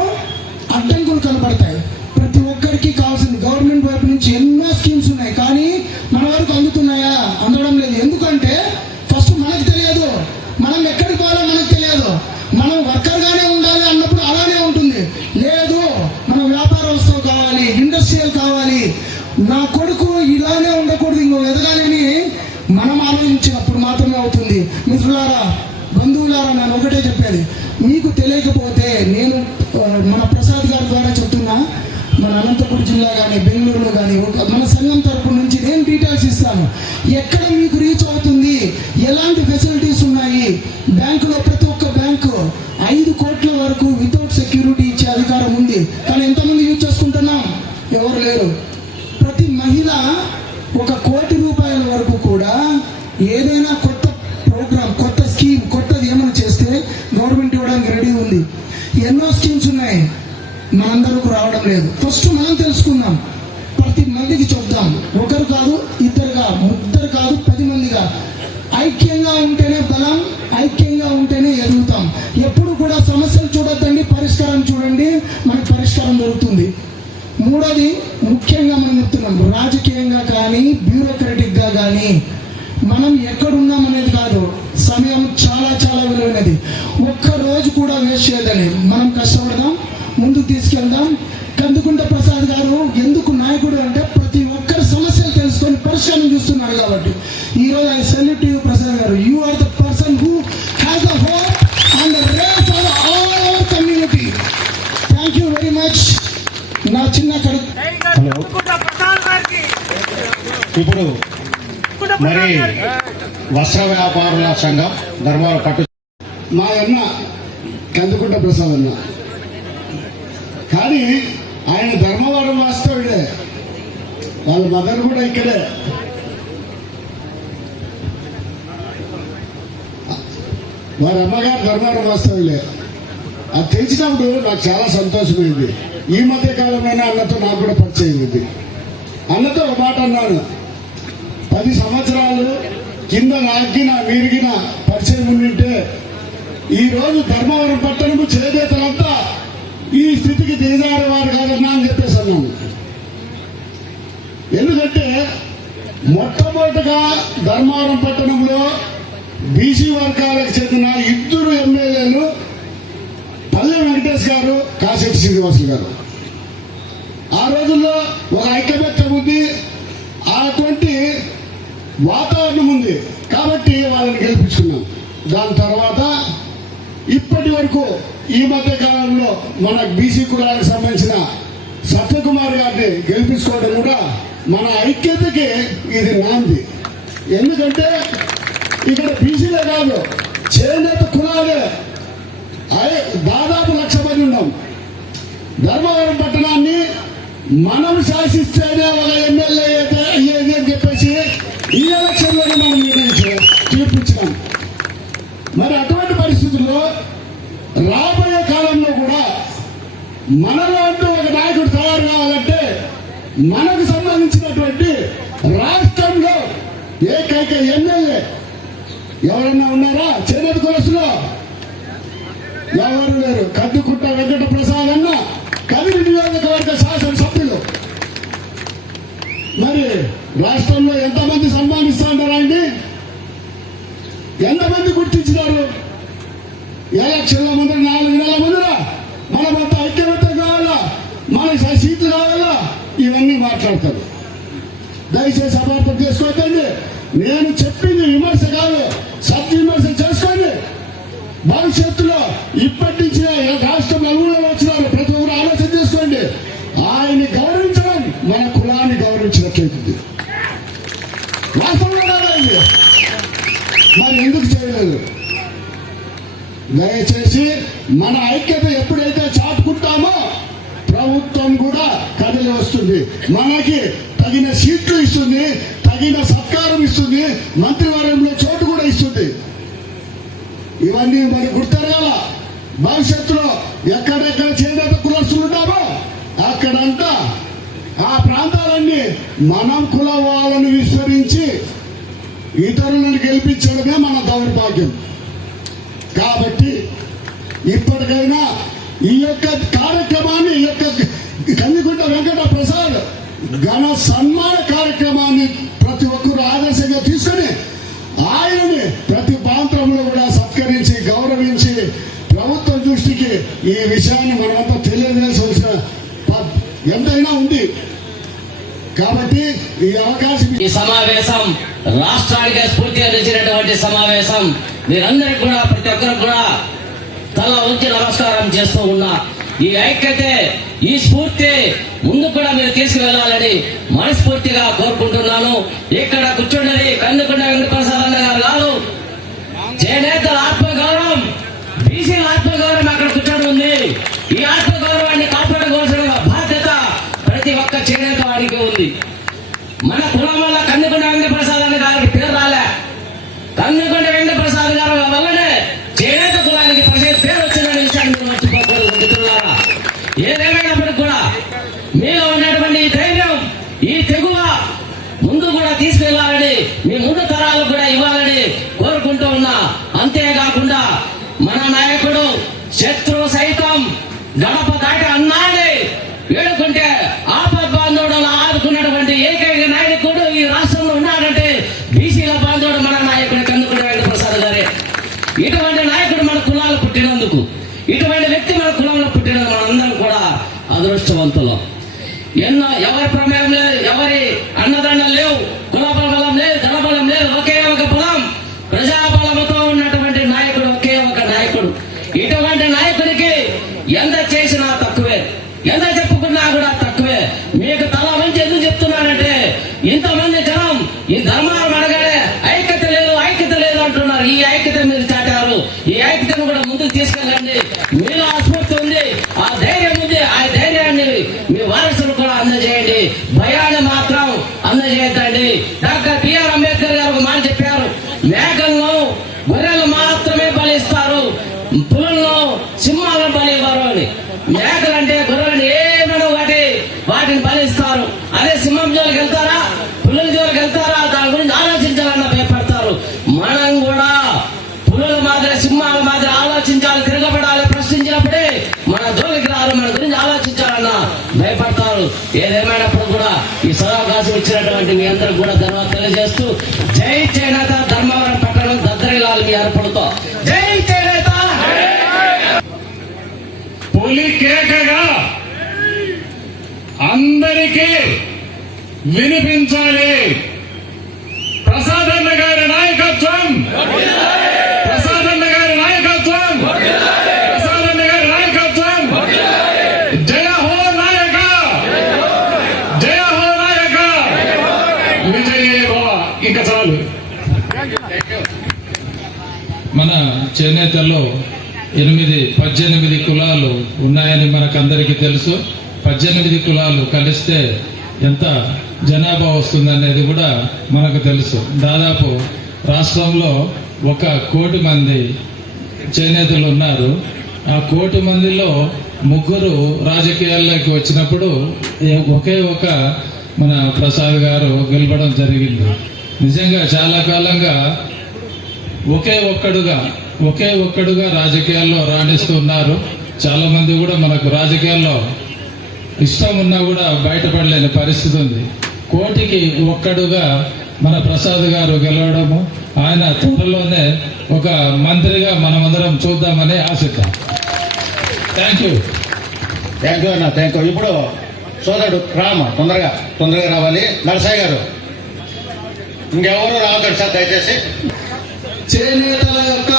అడ్డంకులు కనపడతాయి. ప్రతి ఒక్కరికి కావాల్సింది గవర్నమెంట్ వైపు నుంచి ఎన్నో స్కీమ్స్ ఉన్నాయి, కానీ మన వరకు అందుతున్నాయా? అందడం లేదు. ఎందుకంటే ఫస్ట్ మనకు తెలియదు, మనం ఎక్కడికి పోవాలో మనకు తెలియదు. మనం వర్కర్గానే ఉండాలి అన్నప్పుడు అలానే ఉంటుంది. లేదు, మనం వ్యాపారస్తులు కావాలి, ఇండస్ట్రియల్ కావాలి, నా కొడుకు ఇలానే ఉండకూడదు, ఇంకో ఎదగాలని మనం ఆలోచించినప్పుడు మాత్రమే అవుతుంది. మిత్రులారా, బంధువులారా, నేను ఒకటే చెప్పేది, మీకు తెలియకపోతే నేను మన ప్రసాద్ గారి ద్వారా చెప్తున్నా. మన అనంతపురం జిల్లా కానీ బెంగళూరులో కానీ మన సంఘం తరపు నుంచి నేను డీటెయిల్స్ ఇస్తాను. ఎక్కడ మీకు రీచ్ అవుతుంది, ఎలాంటి ఫెసిలిటీస్ ఉన్నాయి. బ్యాంకులో ప్రతి ఒక్క బ్యాంకు 5 కోట్ల వరకు వితౌట్ సెక్యూరిటీ ఇచ్చే అధికారం ఉంది. కానీ ఎంతమంది యూజ్ చేసుకుంటున్నాం? ఎవరు లేరు. ప్రతి మహిళ 1 కోటి రూపాయల వరకు కూడా ఏదైనా కొత్త ప్రోగ్రామ్, కొత్త స్కీమ్, కొత్తది ఏమైనా చేస్తే గవర్నమెంట్ ఇవ్వడానికి రెడీ ఉంది. ఎన్నో స్కీమ్స్ ఉన్నాయి, మనందరకు రావడం లేదు. ఫస్ట్ మనం తెలుసుకుందాం, ప్రతి మందికి చెప్దాం. ఒకరు కాదు, ఇద్దరుగా, ముగ్గురు కాదు, 10 మందిగా. ఐక్యంగా ఉంటేనే బలం, ఐక్యంగా ఉంటేనే ఎదుగుతాం. ఎప్పుడు కూడా సమస్యలు చూడొద్దండి, పరిష్కారం చూడండి, మనకు పరిష్కారం దొరుకుతుంది. మూడోది, ముఖ్యంగా మనం చెప్తున్నాం, రాజకీయంగా కానీ బ్యూరోక్రటిక్గా కానీ మనం ఎక్కడున్నాం అనేది కాదు. సమయం చాలా చాలా విలువైనది. ఒక్క రోజు కూడా వేస్ట్ చేయదని మనం కష్టపడదాం, ముందుకు తీసుకెళ్దాం. కందుకుంట ప్రసాద్ గారు ఎందుకు నాయకుడు అంటే ప్రతి ఒక్కరి సమస్యలు తెలుసుకొని పరిష్కారం చూస్తున్నాడు కాబట్టి. ఈరోజు ఐ సెల్యూట్ యు ప్రసాద్ గారు. You are the person who has the hope and the ray for all our community. Thank you very much. నా చిన్న ఇప్పుడు మరి వస్త్ర వ్యాపారుల సంఘం ధర్మాల పట్టు మా అన్న కందుకుంట ప్రసాద్ అన్న, కానీ ఆయన ధర్మవరం వాస్తవుడే. వాళ్ళ మదర్ కూడా ఇక్కడే. వారి అమ్మగారు ధర్మవరం వాస్తవులే. అది తెలిసినప్పుడు నాకు చాలా సంతోషమైంది. ఈ మధ్య కాలమైన అన్నతో నాకు కూడా పరిచయం అయింది. అన్నతో ఒక మాట అన్నాను, 10 సంవత్సరాలు కింద నాకిన మీరిగిన పరిచయం ఉండింటే ఈ రోజు ధర్మవరం పట్టణము చేనేతలంతా ఈ స్థితికి దిగజారేవారు కాదన్నా అని చెప్పేసి అన్నాను. ఎందుకంటే మొట్టమొదటిగా ధర్మవరం పట్టణంలో బీసీ వర్గాలకు చెందిన 2 ఎమ్మెల్యేలు పల్లె వెంకటేష్ గారు, కాశెట్టి శ్రీనివాసులు గారు. ఆ రోజుల్లో ఒక ఐక్యమత్యం ఉంది, అటువంటి వాతావరణం ఉంది కాబట్టి వాళ్ళని గెలిపించుకున్నాం. దాని తర్వాత ఇప్పటి వరకు ఈ మధ్య కాలంలో మన బీసీ కులాలకు సంబంధించిన సత్యకుమార్ గారిని గెలిపించుకోవడం కూడా మన ఐక్యతకి ఇది నాంది. ఎందుకంటే ఇక్కడ బీసీలే కాదు, చేనేత కులాలే దాదాపు 1,00,000 మంది ఉన్నాం. ధర్మవరం పట్టణాన్ని మనం శాసిస్తేనే ఒక ఎమ్మెల్యే అయ్యేది అని చెప్పేసి ఈ ఎలక్షన్లోనే మనం తీర్పిచ్చినాం. మరి అటువంటి పరిస్థితుల్లో రాబోయే కాలంలో కూడా మనలో అంటూ ఒక నాయకుడు తయారు కావాలంటే మనకు సంబంధించినటువంటి రాష్ట్రంలో ఏకైక ఎమ్మెల్యే ఎవరన్నా ఉన్నారా? చేనేత కులసులో ఎవరు లేరు. కద్దుకుంట వెంకట ప్రసాద్ అన్న కదిరి నియోజకవర్గ శాసనసభ్యులు. మరి రాష్ట్రంలో ఎంతమంది సన్మానిస్తారా అండి? ఎంతమంది గుర్తించినారు? ఎలక్షన్ల ముందర 4 నెలల ముందర మనమంతా ఐక్యమత్య కావాలా, మన సీట్లు కావాలా, ఇవన్నీ మాట్లాడతారు. దయచేసి అపార్థం చేసుకోవద్దండి. నేను చెప్పింది విమర్శ కాదు, సద్విమర్శ చేసుకోండి. భవిష్యత్తులో ఇప్పటి నుంచి రాష్ట్రం నలుగురు వచ్చినారు, ప్రతి ఒక్కరు ఆలోచన చేసుకోండి. ఆయన్ని గౌరవించడం మన కులాన్ని గౌరవించినట్లయితుంది. వాస్తవంగా కాదండి, మరి ఎందుకు చేయలేదు? దయచేసి మన ఐక్యత ఎప్పుడైతే చాటుకుంటామో ప్రభుత్వం కూడా కదిలి వస్తుంది, మనకి తగిన సీట్లు ఇస్తుంది, తగిన సత్కారం ఇస్తుంది, మంత్రివర్గంలో చోటు కూడా ఇస్తుంది. ఇవన్నీ మరి గుర్తెరగాల. భవిష్యత్తులో ఎక్కడెక్కడ చేనేత కులస్తులు ఉన్నామో అక్కడంతా ఆ ప్రాంతాలన్నీ మనం కుల వాళ్ళని విస్తరించి ఇతరులను గెలిపించడమే మన దౌర్భాగ్యం. కాబట్టి ఇప్పటికైనా ఈ యొక్క కార్యక్రమాన్ని, ఈ యొక్క కందికుంట వెంకట ప్రసాద్ ఘన సన్మాన కార్యక్రమాన్ని ప్రతి ఒక్కరు ఆదర్శంగా తీసుకొని ఆయనని ప్రతి ప్రాంతంలో కూడా సత్కరించి గౌరవించి ప్రభుత్వం దృష్టికి ఈ విషయాన్ని మనమంతా తెలియజేయాల్సిన ఎంతైనా ఉంది. కాబట్టి ఈ అవకాశం, ఈ సమావేశం రాష్ట్రానికి స్ఫూర్తిగా నిలిచినటువంటి సమావేశం. మీరందరికీ కూడా, ప్రతి ఒక్కరికి కూడా తల ఉంచి నమస్కారం చేస్తూ ఉన్నా. ఈ ఐక్యతే, ఈ స్ఫూర్తి ముందు కూడా మీరు తీసుకువెళ్ళాలని మనస్ఫూర్తిగా కోరుకుంటున్నాను. ఇక్కడ కూర్చున్నది కందుకుంట వెంకటప్రసాద్ అన్న గారు కాదు, చేనేతల ఆత్మగౌరవం, బీసీల ఆత్మగౌరవం అక్కడ కూర్చొని ఉంది. ఈ ఆత్మగౌరవాన్ని కాపాడుకోవాల్సిన బాధ్యత ప్రతి ఒక్క చేనేత వాడికి ఉంది. మన కులం వల్ల కందుకుంట వెంకటప్రసాద్ అన్న గారికి పేరు రాలే, కందుకుంట వెంకటప్రసాద్ గారి వల్లనే చేనేత కులానికి పేరు వచ్చిందనే విషయాన్ని మీరు మర్చిపోకూడదు మిత్రులారా. ఏదేమైనప్పటికీ కూడా మీలో ఉన్నటువంటి ఈ ధైర్యం, ఈ తెగువ ముందు కూడా తీసుకెళ్లాలని, మీ ముందు తరాలు కూడా ఇవ్వాలని కోరుకుంటూ ఉన్నా. అంతేకాకుండా మన నాయకుడు శత్రువు సైతం గడప దాటి అన్నాడే వేడుకుంటే ఆపద్బాంధవుడు ఆదుకున్నటువంటి ఏకైక నాయకుడు ఈ రాష్ట్రంలో ఉన్నాడంటే బీసీల బాంధవుడు మన నాయకుడు కందుకుంట వెంకటప్రసాద్ గారే. ఇటువంటి నాయకుడు మన కులాలు పుట్టినందుకు, ఇటువంటి వ్యక్తి మన కులంలో పుట్టినందుకు మనందరం కూడా అదృష్టవంతులు. ఎన్నో ఎవరి ప్రమేయం లేదు, ఎవరి అన్నదండం లేవు, కుల బలం లేదు, ధనబలం లేదు, ఒకే ఒక బలం, ప్రజాబలంతో ఉన్నటువంటి నాయకుడు ఒకే ఒక నాయకుడు. ఇటువంటి నాయకుడికి ఎంత చేసినా తక్కువే, ఎంత చెప్పుకున్నా కూడా తక్కువే. మీకు తల మంచి ఎందుకు చెప్తున్నానంటే ఇంతమంది జనం ఈ ధర్మాలు అడగానే ఐక్యత లేదు, ఐక్యత లేదు అంటున్నారు. ఈ ఐక్యత మీరు చాటారు. ఈ ఐక్యతను కూడా ముందుకు తీసుకెళ్ళండి. మీలో ఆస్ఫూర్తి ఉంది, ఆ ధైర్యం ఉంది. ఆ ధైర్యాన్ని మీ వారసులు కూడా అందజేయండి, భయాన్ని మాత్రం అందజేయద్దండి. డాక్టర్ బిఆర్ అంబేద్కర్ గారు ఒక మాట చెప్పారు, మేకలను గొర్రెలు మాత్రమే బలిస్తారు, పులులను సింహాలను బలి మేకలంటే గొర్రెలు ఏమైనా వాటిని బలిస్తారు. అదే సింహం జోలికి వెళ్తారా, పులుల జోలికి వెళ్తారా, దాని గురించి ఆలోచించాలన్న భయపడతారు. మనం కూడా పులుల మాదిరి సింహాల మాదిరి ఆలోచించాలి, తిరగబడాలి. ప్రశ్నించినప్పుడే మన జోలికి రారు, మన గురించి ఆలోచించాలన్న భయపడతారు. ఏదేమైనప్పుడు కూడా ఈ సదావకాశం ఇచ్చినటువంటి మీ అందరికి కూడా ధన్యవాదాలు తెలియజేస్తూ జై చేనేత ధర్మవరం పట్టణం దద్దరిల్లాలి మీ అర్పణతో. జై చేనేత. పులి కేకగా అందరికీ వినిపించాలి. ప్రసాదన్న గారి నాయకత్వం, ప్రసాదన్న గారి నాయకత్వం, ప్రసాదన్న గారి నాయకత్వం. జయ హో నాయక, జయ హో నాయక, విజయ భవ. ఇంకా చాలు. మన చేనేతల్లో 18 కులాలు ఉన్నాయని మనకందరికీ తెలుసు. 18 కులాలు కలిస్తే ఎంత జనాభా వస్తుందనేది కూడా మనకు తెలుసు. దాదాపు రాష్ట్రంలో 1 కోటి మంది చేనేతలు ఉన్నారు. ఆ 1 కోటి మందిలో 3 రాజకీయాల్లోకి వచ్చినప్పుడు ఒకే ఒక మన ప్రసాద్ గారు గెలవడం జరిగింది. నిజంగా చాలా కాలంగా ఒకే ఒక్కడుగా రాజకీయాల్లో రాణిస్తున్నారు. చాలా మంది కూడా మనకు రాజకీయాల్లో ఇష్టం ఉన్నా కూడా బయటపడలేని పరిస్థితి ఉంది. 1 కోటికి ఒక్కడుగా మన ప్రసాద్ గారు గెలవడము, ఆయన త్వరలోనే ఒక మంత్రిగా మనమందరం చూద్దామని ఆశిద్దాం. థ్యాంక్ యూ అన్న, థ్యాంక్ యూ. ఇప్పుడు సోదరుడు రామ తొందరగా రావాలి. నరసయ్య గారు ఇంకెవరు రావద్దు సార్ దయచేసి. చేనేతల యొక్క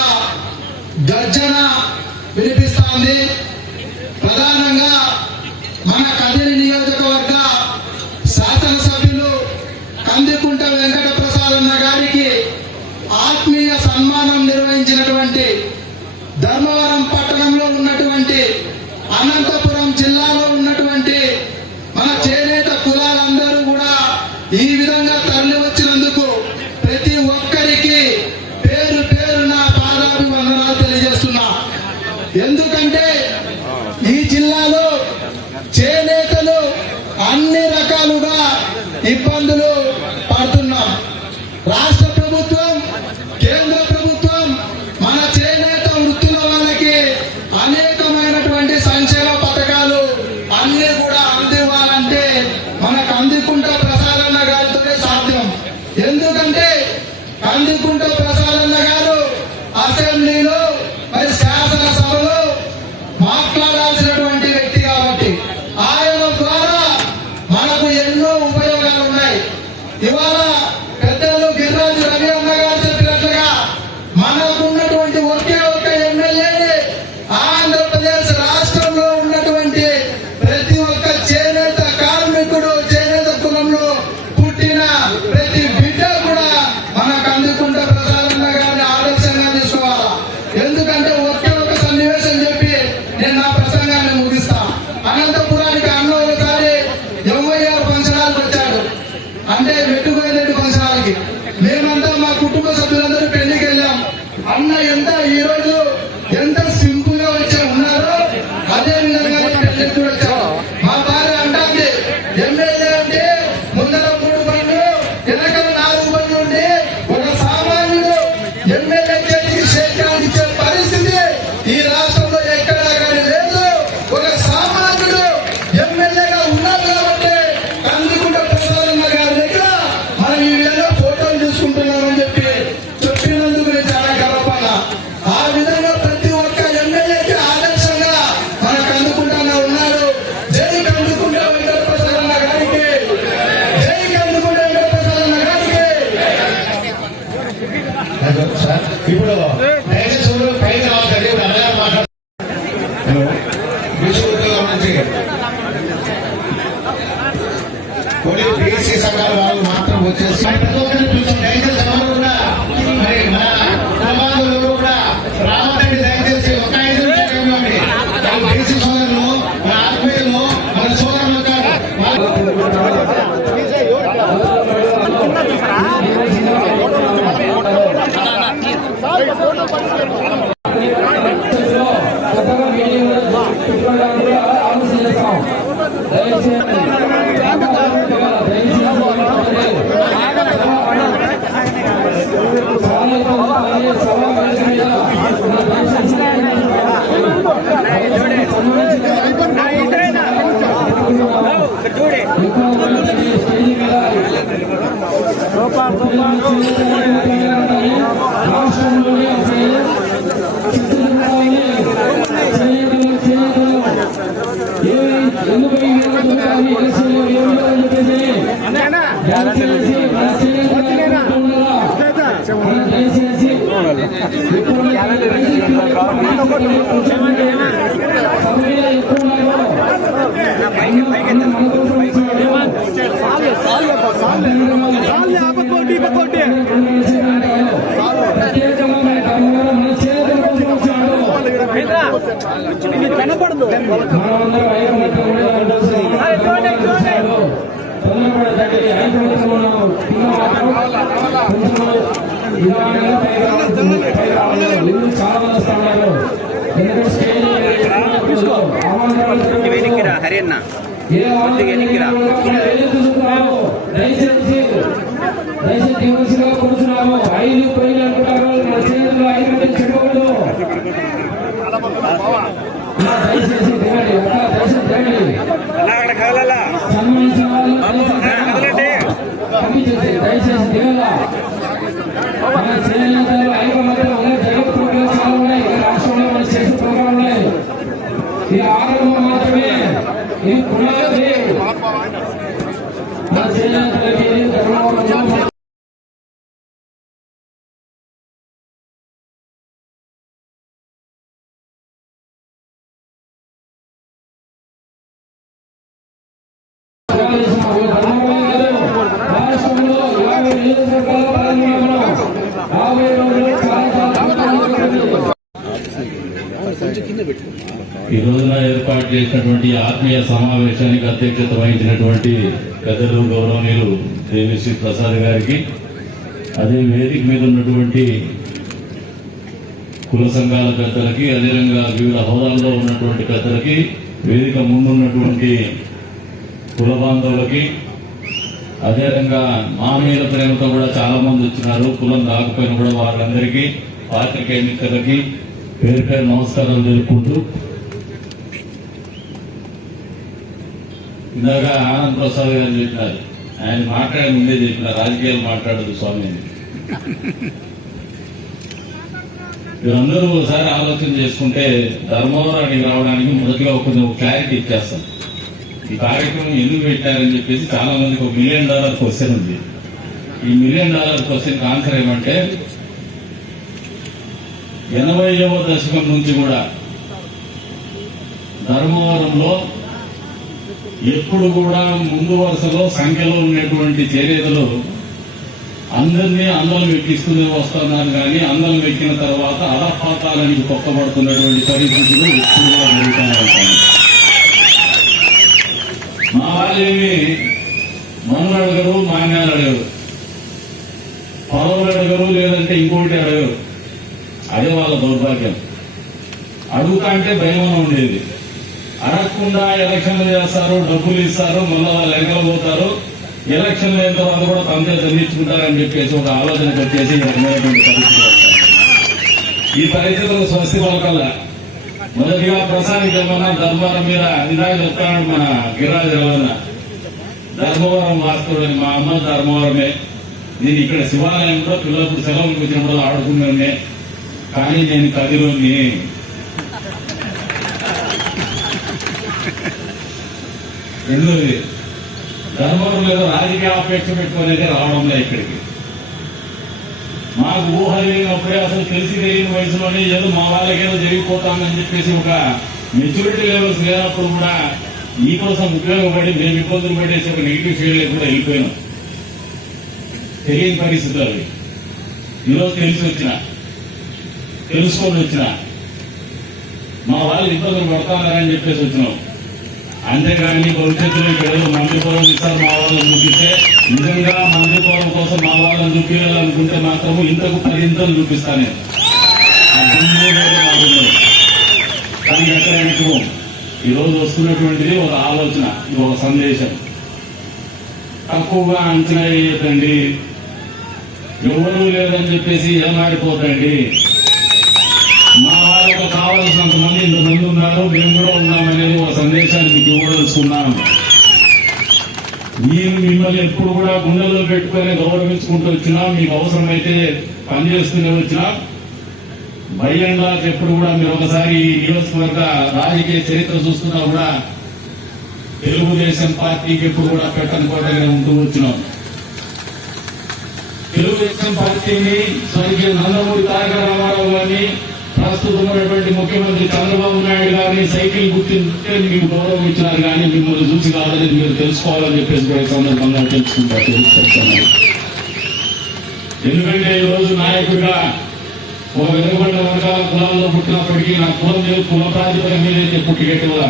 గర్జన వినిపిస్తోంది. ప్రధానంగా మన కదిరి నియోజకవర్గ శాసనసభ్యులు కందికుంట వెంకట ప్రసాదన్న గారికి ఆత్మీయ సన్మానం నిర్వహించినటువంటి ధర్మవరం పట్టణంలో ఉన్నటువంటి, అనంతపురం జిల్లాలో ఉన్నటువంటి మన చేనేత కులాలందరూ కూడా ఈ విధంగా తరలి వచ్చినందుకు ప్రతి ఒక్కరికి పేరు పేరున పాదాభివందనాలు తెలియజేస్తున్నా. ఎందుకంటే ఈ జిల్లాలో చేనేతలు అన్ని రకాలుగా ఇబ్బందులు పడుతున్నాం. రాష్ట్ర ప్రభుత్వం, కేంద్ర ప్రభుత్వం మన చేనేత వృత్తుల వాళ్ళకి అనేకమైనటువంటి సంక్షేమ పథకాలు అన్ని కూడా అందివ్వాలంటే మనకు అందుకుంట ప్రసాదన్న గారితోనే సాధ్యం. ఎందుకంటే కందికుంట ప్రసాదన్న గారు అసెంబ్లీలో మరి శాసనసభలో మాకు కొంచెం సభ్యులు ఎక్కువ ఉన్నారు. అన్న మన కోసం వచ్చాడు. ప్రత్యేకంగా మన ధర్మవరం మన చేతుల కోసం వచ్చాడు. మనమందరం ఐకమత్యంగా వచ్చాడు. తొందరపడదండి, ఐకమత్యంగా ఉన్నాము. చాలా మంది వస్తున్నారు. ఎందుకంటే స్టేజ్ హరియన్న దయచేసి దివసంగా కూర్చున్నాము. 5 పైన అనుకుంటారు. మన చేతుల్లో 5 మంది చెప్పకూడదు. దయచేసి దిగండి, దయచేసి దిగండి. సన్మానించిన వాళ్ళు పంపించేసి దయచేసి దిగాల. మన చేతులు ఐకమత్యం ఉన్నాయి. జగత్ ప్రోగ్రామ్స్ చాలా ఉన్నాయి. రాష్ట్రంలో మనం చేసే ప్రోగ్రాం ఉన్నాయి. ఇది ఆరంభం మాత్రమే. ఇది పునాది. మన చేతులకి ధర్మవరంలో ఈ రోజున ఏర్పాటు చేసినటువంటి ఆత్మీయ సమావేశానికి అధ్యక్షత వహించినటువంటి పెద్దలు గౌరవనీయులు దేవిశ్రీ ప్రసాద్ గారికి, అదే వేదిక మీద ఉన్నటువంటి కుల సంఘాల పెద్దలకి, అదేవిధంగా వివిధ హోదాల్లో ఉన్నటువంటి పెద్దలకి, వేదిక ముందున్నటువంటి కుల బాంధవులకి, అదేవిధంగా మానవీయుల ప్రేమతో కూడా చాలా మంది వచ్చినారు. కులం రాకపోయినా కూడా వాళ్ళందరికీ, పాత్రికేయ మిత్రులకి పేరు పేరు నమస్కారాలు తెలుపుకుంటూ, ఇందాక ఆనంద్ ప్రసాద్ గారు చెప్పినారు, ఆయన మాట్లాడే ముందే చెప్పినారు రాజకీయాలు మాట్లాడదు స్వామి. మీరందరూ ఒకసారి ఆలోచన చేసుకుంటే ధర్మవరానికి రావడానికి మొదటిగా కొంచెం క్లారిటీ ఇచ్చేస్తాం. ఈ కార్యక్రమం ఎందుకు పెట్టారని చెప్పేసి చాలా మందికి $1 మిలియన్ క్వశ్చన్ ఉంది. ఈ $1 మిలియన్ క్వశ్చన్ ఆన్సర్ ఏమంటే, 80వ దశకం నుంచి కూడా ధర్మవరంలో ఎప్పుడు కూడా ముందు వరుసలో సంఖ్యలో ఉన్నటువంటి చేరేదలు అందరినీ అందరం ఎక్కిస్తూనే వస్తున్నారు. కానీ అందరం ఎక్కిన తర్వాత అలపాతాలని పొక్కబడుతున్నటువంటి పరిస్థితులు ఎప్పుడు కూడా జరుగుతూనే ఉంటాయి. మా వాళ్ళేమి మనులు అడగరు, మాన్యాలు అడగరు, పదవులు అడగరు, లేదంటే ఇంకోటి అడగరు. అదే వాళ్ళ దౌర్భాగ్యం. అడుగుతా అంటే భయం ఉండేది. అడగకుండా ఎలక్షన్లు చేస్తారు, డబ్బులు ఇస్తారు, మళ్ళీ వాళ్ళు ఎగలబోతారు. ఎలక్షన్లు అయిన తర్వాత కూడా తంతే దండించుకుంటారని చెప్పేసి ఒక ఆలోచనకు వచ్చేసి పరిస్థితి. ఈ పరిస్థితులకు స్వస్తి పలకల్లా. మొదటిగా ప్రసాదికి ఏమన్నా ధర్మవరం మీద ఇందాక చెప్తాను మన గిరిరాజు రమణ, ధర్మవరం వాస్తుడని. మా అమ్మ ధర్మవరమే. నేను ఇక్కడ శివాలయంలో పిల్లలకు సెలవులకు వచ్చినప్పుడు ఆడుకునే, కానీ నేను కదిలోని. రెండోది, ధర్మవరం మీద రాజకీయ అపేక్ష పెట్టుకునేది రావడంలో ఇక్కడికి. మాకు ఊహ తెలియనప్పుడే, అసలు తెలిసి తెలియని వయసులోనే ఏదో మా వాళ్ళకేదో జరిగిపోతామని చెప్పేసి ఒక మెచ్యూరిటీ లెవెల్స్ లేనప్పుడు కూడా ఈ కోసం ఉపయోగపడి మేము ఇబ్బందులు పడేసి ఒక నెగిటివ్ ఫీల్డ్ కూడా వెళ్ళిపోయినాం. తెలియని పరిస్థితులు అవి. ఈరోజు తెలుసుకొని వచ్చిన మా వాళ్ళు ఇబ్బందులు పడతారని చెప్పేసి వచ్చినాం. అంతేగాని భవిష్యత్తులో ఇక్కడ ఏదో మంత్రిపదం ఇస్తారు మా వాళ్ళని చూపిస్తే, నిజంగా మంత్రిపదం కోసం మా వాళ్ళని చూపించాలనుకుంటే మాత్రము ఇంతకు 10 ఇంతలు చూపిస్తానే. కానీ ఎక్కడానికి ఈరోజు వస్తున్నటువంటిది ఒక ఆలోచన, ఒక సందేశం. తక్కువగా అంచనా వేయద్దండి, ఎవరూ లేదని చెప్పేసి ఏమాడిపోతండి. మా వాళ్ళకు కావాల్సినంత మంది ఇంతమంది ఉన్నారు, మేము కూడా ఉన్నామనేది ఒక సందేశాన్ని మీకు ఇవ్వదలుచుకున్నాం. నేను మిమ్మల్ని ఎప్పుడు కూడా గుండెల్లో పెట్టుకుని గౌరవించుకుంటూ వచ్చినా, మీకు అవసరమైతే పనిచేస్తూనే వచ్చినా, బై అండ్ లార్జ్ ఎప్పుడు కూడా మీరు ఒకసారి ఈ నియోజకవర్గ రాజకీయ చరిత్ర చూస్తున్నా కూడా తెలుగుదేశం పార్టీకి ఎప్పుడు కూడా పెట్టని కోటగా ఉంటూ వచ్చినాం. తెలుగుదేశం పార్టీని స్వర్గీయ నందమూరి తారక రామారావు గారిని ప్రస్తుతం ఉన్నటువంటి ముఖ్యమంత్రి చంద్రబాబు నాయుడు గారిని సైకిల్ గుర్తింటే మీకు గౌరవం ఇచ్చినారు కానీ మిమ్మల్ని చూసి కాదనేది మీరు తెలుసుకోవాలని చెప్పేసి కూడా ఈ సందర్భంగా తెలుసుకుంటారు. ఎందుకంటే ఈ రోజు నాయకుడిగా ఒక వెనుకబడిన వర్గాల కులాల్లో పుట్టినప్పటికీ నా కులం లేదు, కుల ప్రాతిపదిక మీద చెప్పు టికెట్ కూడా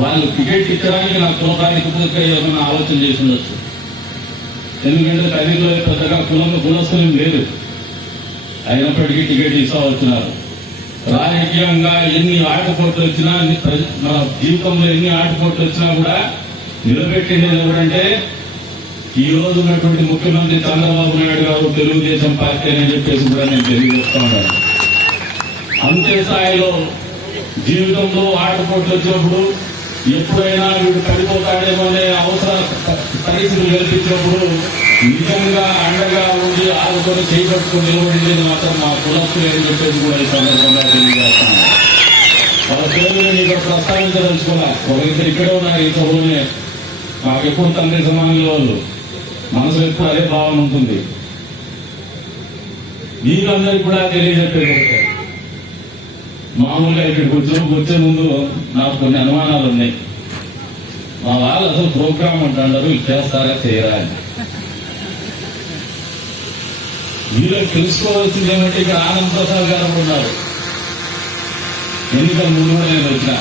వాళ్ళు టికెట్ ఇచ్చడానికి నా కుల ప్రాతిపదిక ఏమైనా ఆలోచన చేసి ఉండొచ్చు. ఎందుకంటే ఖరీదులో పెద్దగా కులస్తులు లేదు, అయినప్పటికీ టికెట్ ఇస్తా వచ్చినారు. రాజకీయంగా ఎన్ని ఆటపోట్లు వచ్చినా, మన జీవితంలో ఎన్ని ఆటపోట్లు వచ్చినా కూడా నిలబెట్టింది ఎవరంటే ఈ రోజు ఉన్నటువంటి ముఖ్యమంత్రి చంద్రబాబు నాయుడు గారు, తెలుగుదేశం పార్టీ అని చెప్పేసి కూడా నేను తెలియజేస్తా ఉన్నాను. అంతే స్థాయిలో జీవితంలో ఆటపోట్లు వచ్చినప్పుడు ఎప్పుడైనా వీడు పడిపోతాడేమో అనే అవసర పరిస్థితులు కల్పించినప్పుడు నిజంగా అండగా ఉండి ఆదుకొని చేపట్టుకుని నిలబడింది మాత్రం మా కులస్తులు అని చెప్పేసి కూడా ఈ సందర్భంగా తెలియజేస్తాను. వాళ్ళ పేరుని ఇక్కడ ప్రస్తావించదలుచుకోలే, ఒకరిద్దరు ఇక్కడే ఉన్నారు ఈ సభలోనే. మాకు ఎప్పుడు తండ్రి సమానంలో వాళ్ళు మనసు ఎప్పుడు అదే భావన ఉంటుంది. మీకందరికి కూడా తెలియజెప్పేది మామూలుగా ఇక్కడికి వచ్చే ముందు నాకు కొన్ని అనుమానాలు ఉన్నాయి. మా వాళ్ళు అసలు ప్రోగ్రామ్ అంటున్నారు, చేస్తారా చేయరా అని. మీరు తెలుసుకోవాల్సింది ఏమంటే ఇక్కడ ఆనంద్ ప్రసాద్ గారు ఉన్నారు. ఎన్నికల ముందు కూడా నేను వచ్చిన,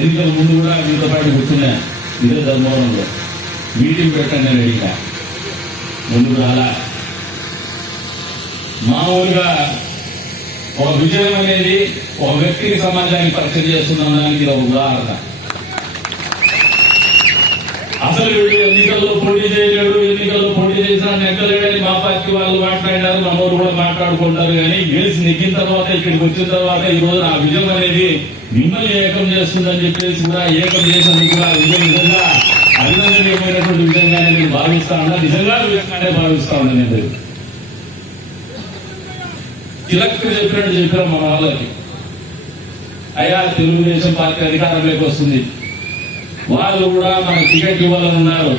ఎన్నికల ముందు కూడా మీతో పాటు కూర్చున్నా ఇదే ధర్మవరంలో మీటింగ్ పెట్టండి నేను అడిగినా, ముందుకు రాలా. మామూలుగా ఒక విజయం అనేది ఒక వ్యక్తిని సమాజానికి పరిచయం చేస్తున్న దానికి ఇది ఒక ఉదాహరణ. అసలు వీడు ఎన్నికల్లో పోటీ చేయలేడు, ఎన్నికల్లో పోటీ చేసినా నెగ్గలేడని మా పార్టీ వాళ్ళు మాట్లాడినారు, మనోరు కూడా మాట్లాడుకుంటారు. కానీ గెలిచి నెగ్గిన తర్వాత ఇక్కడికి వచ్చిన తర్వాత ఈ రోజు ఆ విజయం అనేది మిమ్మల్ని ఏకం చేస్తుందని చెప్పేసి కూడా ఏకం చేసినందుకు కూడా నిజంగా అభినందనీయమైనటువంటి విధంగానే నేను భావిస్తా ఉన్నా, నిజంగా విధంగానే భావిస్తా ఉన్నా. నేను తిలక్ చెప్పినట్టు చెప్పాం మన వాళ్ళకి, అయ్యా తెలుగుదేశం పార్టీ అధికారంలోకి వస్తుంది, వాళ్ళు కూడా మనకు టికెట్ ఇవ్వాలని ఉన్నారు,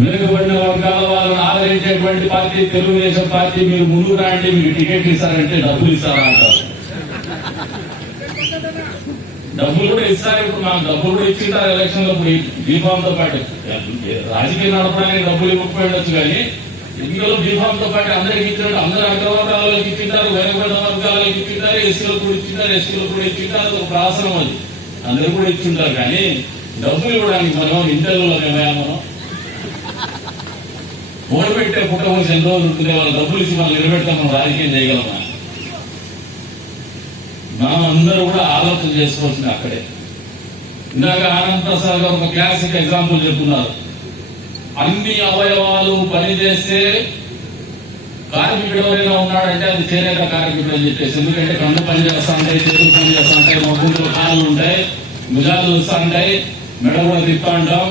వెనుకబడిన వర్గాల వాళ్ళని ఆదరించేటువంటి పార్టీ తెలుగుదేశం పార్టీ, మీరు ముందుకు రాండి, మీకు టికెట్ ఇస్తారంటే డబ్బులు ఇస్తారా అంటారు. డబ్బులు కూడా ఇస్తారు. ఇప్పుడు మాకు డబ్బులు కూడా ఇచ్చింటారు ఎలక్షన్ లో బీఫామ్ తో పాటు. రాజకీయం నడపడానికి డబ్బులు ఇవ్వకపోవచ్చు కానీ ఎన్నికల్లో బీఫామ్ తో పాటు అందరికి ఇచ్చినట్టు అందరూ అగ్రవర్గాలకు ఇచ్చింటారు, వెనుకబడిన వర్గాలకు ఇచ్చింటారు, ఎస్సీలకు కూడా ఇచ్చింటారు, ఎస్టీలకు కూడా ఇచ్చింటారు. ఒక ప్రాసనం అది అందరూ కూడా ఇచ్చింటారు. కానీ డబ్బులు ఇవ్వడానికి మనం ఇంటర్లో మనం ఓడిపెట్టే పుట్టమోసి ఎన్ని రోజులు ఉంటుంది, వాళ్ళు డబ్బులు ఇచ్చి మనం నిలబెడతాం, మనం రాజకీయం చేయగలమా? మనం అందరూ కూడా ఆలోచన చేసుకోవాల్సింది అక్కడే. ఇందాక ఆనంద్ ప్రసాద్ గారు ఒక క్లాసిక్ ఎగ్జాంపుల్ చెప్తున్నారు. అన్ని అవయవాలు పనిచేస్తే కార్మికుడు ఎవరైనా ఉన్నాడంటే అది చేనేత కార్మికుడు అని చెప్పేసి. ఎందుకంటే కన్ను పని చేస్తా ఉంటాయి, చేతులు పని చేస్తా ఉంటాయి, మొగ్గులు కాళ్ళు ఉంటాయి, భుజాలు చూస్తా ఉంటాయి, మెడ కూడా తిప్పా ఉంటాం.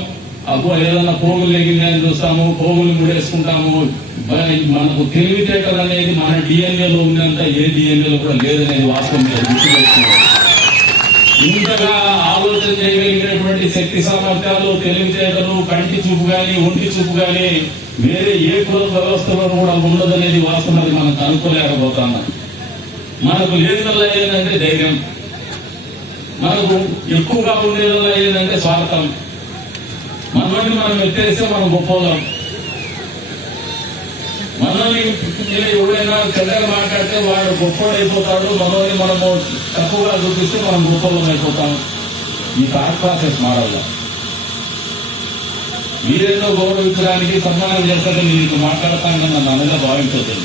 అబ్బో ఏదన్నా పోగులు లెగిందని చూస్తాము, పోగులు ముడేసుకుంటాము. మనకు తెలివితేటలు అనేది మన డిఎన్ఏలో ఉన్నంత ఏ డిఎన్ఏలో కూడా లేదనేది వాస్తవం. ఇంతగా ఆలోచన చేయగలిగినటువంటి శక్తి సామర్థ్యాలు, తెలివితేటలు, కంటి చూపు గాని ఒంటి చూపు గాని వేరే ఏ కుల వ్యవస్థలో కూడా ఉండదనేది వాస్తవం. అది మనం కనుక్కోలేకపోతున్నాం. మనకు లేనిదల్లా ఏంటంటే ధైర్యం, మనకు ఎక్కువగా ఉండేదల్లా ఏంటంటే స్వార్థం. మనల్ని మనం ఎత్తేస్తే మనం గొప్పలం. మనల్ని ఎవరైనా చెడ్డగా మాట్లాడితే వాడు గొప్పడైపోతాడు, మనల్ని మనము తక్కువగా చూపిస్తే మనం గొప్పలం అయిపోతాం. ఈ థాట్ ప్రాసెస్ మారాల. మీరేదో గౌరవించడానికి సన్మానం చేస్తారని నేను మాట్లాడతానని నన్ను అనగా భావించదు.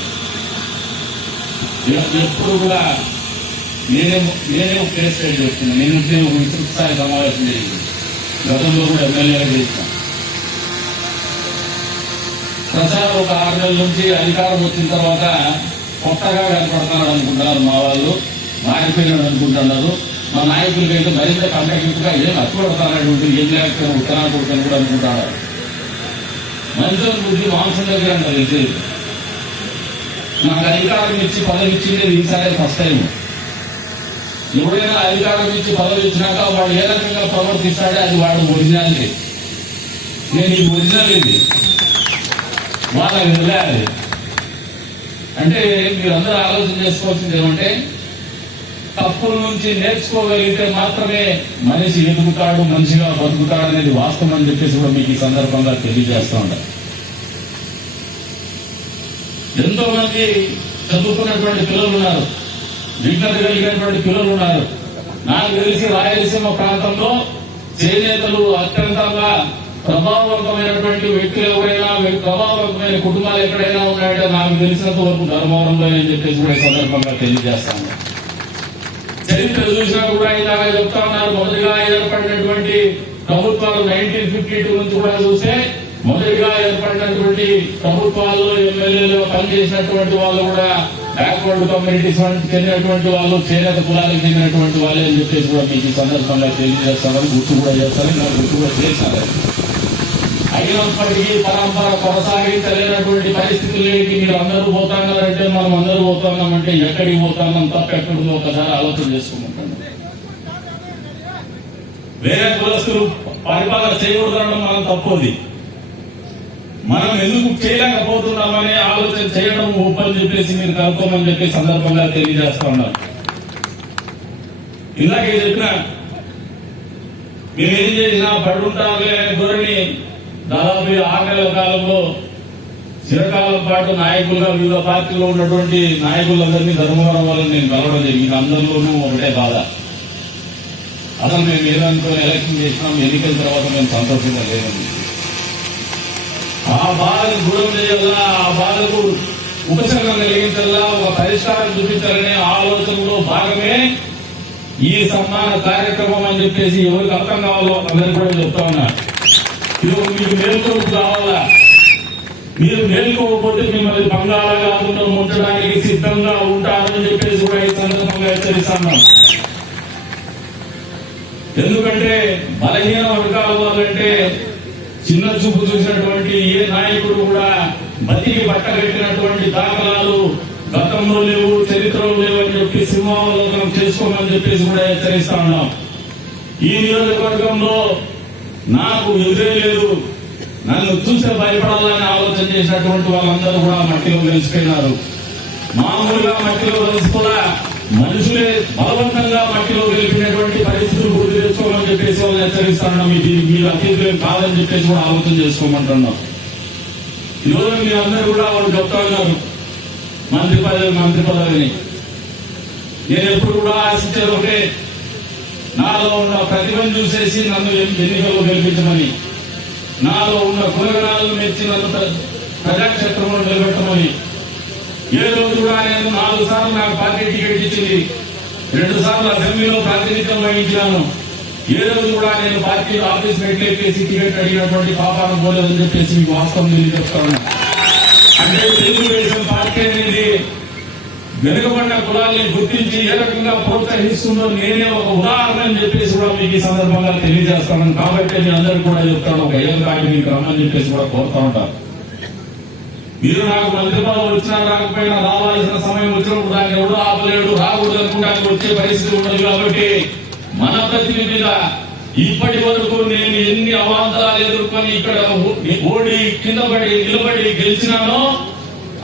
ఎప్పుడు కూడా నేనే ప్లేస్ రైడ్ చేస్తున్నాను. నేను ఒక విస్తృత స్థాయి సమావేశం జరిగింది, గతంలో కూడా ఎమ్మెల్యేగా చేస్తాను. ప్రచారం ఒక 6 నెలల నుంచి అధికారం వచ్చిన తర్వాత కొత్తగా కనపడుతున్నాడు అనుకుంటున్నారు మా వాళ్ళు, మారిపోయినాడు అనుకుంటున్నారు. మా నాయకులకైతే మరింత కంటెక్ట్గా ఏం అట్టుపడతానటువంటి ఏం లేకపోతే ఉత్తరాలు కొడుకొని కూడా అనుకుంటాడు. మనుషుల బుద్ధి మాంసం దగ్గర తెలిసి నాకు అధికారం ఇచ్చి పదవి ఇచ్చింది ఈసారి ఫస్ట్ టైం. ఎవరైనా అధికారం ఇచ్చి పదవి ఇచ్చినాక వాడు ఏ రకంగా ప్రవర్తిస్తాడే అది వాడు ఒరిజినాలిటీ. నేను ఈ ఒరిజినల్ ఇది వాళ్ళకి వెళ్ళాలి. అంటే మీరందరూ ఆలోచన చేసుకోవాల్సింది ఏమంటే తప్పుల నుంచి నేర్చుకోగలిగితే మాత్రమే మనిషి ఎదుగుతాడు, మనిషిగా బతుకుతాడు అనేది వాస్తవం అని చెప్పేసి కూడా మీకు ఈ సందర్భంగా తెలియజేస్తూ ఉంటారు. ఎంతో మంది చదువుకున్నటువంటి పిల్లలు ఉన్నారు, విజ్ఞత కలిగినటువంటి పిల్లలు ఉన్నారు. నాకు తెలిసి రాయలసీమ ప్రాంతంలో చేనేతలు అత్యంతంగా ప్రభావవంతమైనటువంటి వ్యక్తులు ఎవరైనా, ప్రభావవంతమైన కుటుంబాలు ఎక్కడైనా ఉన్నాయంటే నాకు తెలిసినంత వరకు ధర్మవరంలో అని చెప్పేసి కూడా ఈ సందర్భంగా తెలియజేస్తాను. చరిత్ర చూసినా కూడా ఇలాగా చెప్తా ఉన్నారు. మొదటిగా ఏర్పడినటువంటి ప్రభుత్వాలు 1952 నుంచి కూడా చూస్తే మొదటిగా ఏర్పడినటువంటి ప్రభుత్వాల్లో ఎమ్మెల్యేలు పనిచేసినటువంటి వాళ్ళు కూడా బ్యాక్వర్డ్ కమ్యూనిటీస్ చెందినటువంటి వాళ్ళు, చేనేత కులాలకు చెందినటువంటి వాళ్ళే అని చెప్పేసి కూడా మీకు ఈ సందర్భంగా తెలియజేస్తారని గుర్తు కూడా చేస్తారని నాకు గుర్తు కూడా చేశారు. అయినప్పటికీ పరంపర కొనసాగించలేనటువంటి పరిస్థితులకి మీరు అందరూ పోతున్నారంటే మనం అందరూ పోతున్నామంటే ఎక్కడికి పోతున్నాం, తప్ప ఎక్కడికి ఒకసారి ఆలోచన చేసుకుంటాం. వేరే కులస్తులు పరిపాలన చేయకూడదనడం మనం తప్పది. మనం ఎందుకు చేయలేకపోతున్నామనే ఆలోచన చేయడం ఒప్పని చెప్పేసి మీరు కనుక్కోమని చెప్పి సందర్భంగా తెలియజేస్తా ఉన్నారు. ఇందాకే చెప్పిన మేమేం చేసినా పడుంటారులే అనే ధోరణి దాదాపు 6 నెలల కాలంలో చిరకాలం పాటు నాయకులుగా వివిధ పార్టీలో ఉన్నటువంటి నాయకులందరినీ ధర్మవరం వాళ్ళని నేను కలవడం జరిగింది. అందరిలోనూ ఒకటే బాధ, అసలు మేము ఏదనుకో ఎలక్షన్ చేసినాం, ఎన్నికల తర్వాత మేము సంతోషంగా లేదండి. ఆ బాధను దూరం చేయాలా, ఆ బాధకు ఉపశమనం కలిగించాలా, ఒక పరిష్కారం చూపించాలనే ఆలోచనలో భాగమే ఈ సన్మాన కార్యక్రమం అని చెప్పేసి ఎవరికి అర్థం కావాలో అందరూ కూడా చెప్తా ఉన్నారు. ఇది మీకు మేల్కొల్పు కావాలా, మీరు మేల్కోకపోతే మిమ్మల్ని బంగాళాఖాతంలో ముంచడానికి సిద్ధంగా ఉంటారని చెప్పేసి కూడా ఈ సందర్భంగా హెచ్చరిస్తున్నాం. ఎందుకంటే బలహీన వర్గాల వాళ్ళంటే చిన్న చూపు చూసినటువంటి ఏ నాయకుడు కూడా బతికి పట్టగట్టినటువంటి దాఖలాలు గతంలో లేవు, చరిత్రలో లేవు అని చెప్పి సింహావలోకనం చేసుకోమని చెప్పేసి కూడా హెచ్చరిస్తా ఉన్నాం. ఈ నియోజకవర్గంలో నాకు ఎదురే లేదు, నన్ను చూస్తే భయపడాలని ఆలోచన చేసినటువంటి వాళ్ళందరూ కూడా మట్టిలో కలిసిపోయినారు. మామూలుగా మట్టిలో కలిసి కూడా మనుషులే బలవంతంగా మట్టిలో గెలిపినటువంటి పరిస్థితులు గుర్తు తెచ్చుకోమని చెప్పేసి వాళ్ళు హెచ్చరిస్తున్నాం. ఇది మీరు అతీతులేం కాదని చెప్పేసి కూడా ఆలోచన చేసుకోమంటున్నాం. ఈరోజు మీరందరూ కూడా వాళ్ళు చెప్తా ఉన్నారు మంత్రి పదవిని. నేను ఎప్పుడు కూడా ఆశించేది ఒకటే, నాలో ఉన్న ప్రతిభను చూసేసి నన్ను ఎన్నికల్లో గెలిపించమని, నాలో ఉన్న గుణగణాలను మెచ్చి నన్ను ప్రజాక్షేత్రంలో నిలబెట్టమని. ఏ రోజు కూడా నేను 4 సార్లు నాకు పార్టీ టికెట్ ఇచ్చింది, 2 సార్లు అసెంబ్లీలో ప్రాతినిధ్యం వహించినాను. ఏ రోజు కూడా నేను పార్టీ ఆఫీస్ పెట్టేసి టికెట్ అడిగినటువంటి పాపాలను పోలేదని చెప్పేసి మీకు వాస్తవం నేను చెప్తాను. అంటే తెలుగుదేశం పార్టీ అనేది వెనుకబడిన కులాల్ని గుర్తించి ఏ రకంగా ప్రోత్సహిస్తుందో నేనే ఒక ఉదాహరణ అని చెప్పేసి కూడా మీకు ఈ సందర్భంగా తెలియజేస్తాను. కాబట్టి నేను అందరికీ కూడా చెప్తాను, ఒక ఏం కాదు మీకు రమ్మని చెప్పేసి కూడా కోరుతా ఉంటాను. మీరు నాకు మంత్రి పదవులు వచ్చినా రాకపోయినా రావాల్సిన సమయం వచ్చినప్పుడు దాన్ని ఎవడో ఆపలేడు, రాకూడదు అనుకుంటానికి వచ్చే పరిస్థితి ఉండదు. కాబట్టి మన ప్రతిభ మీద ఇప్పటి వరకు నేను ఎన్ని అవాంతరాలు ఎదుర్కొని ఇక్కడ ఓడి కింద పడి నిలబడి గెలిచినానో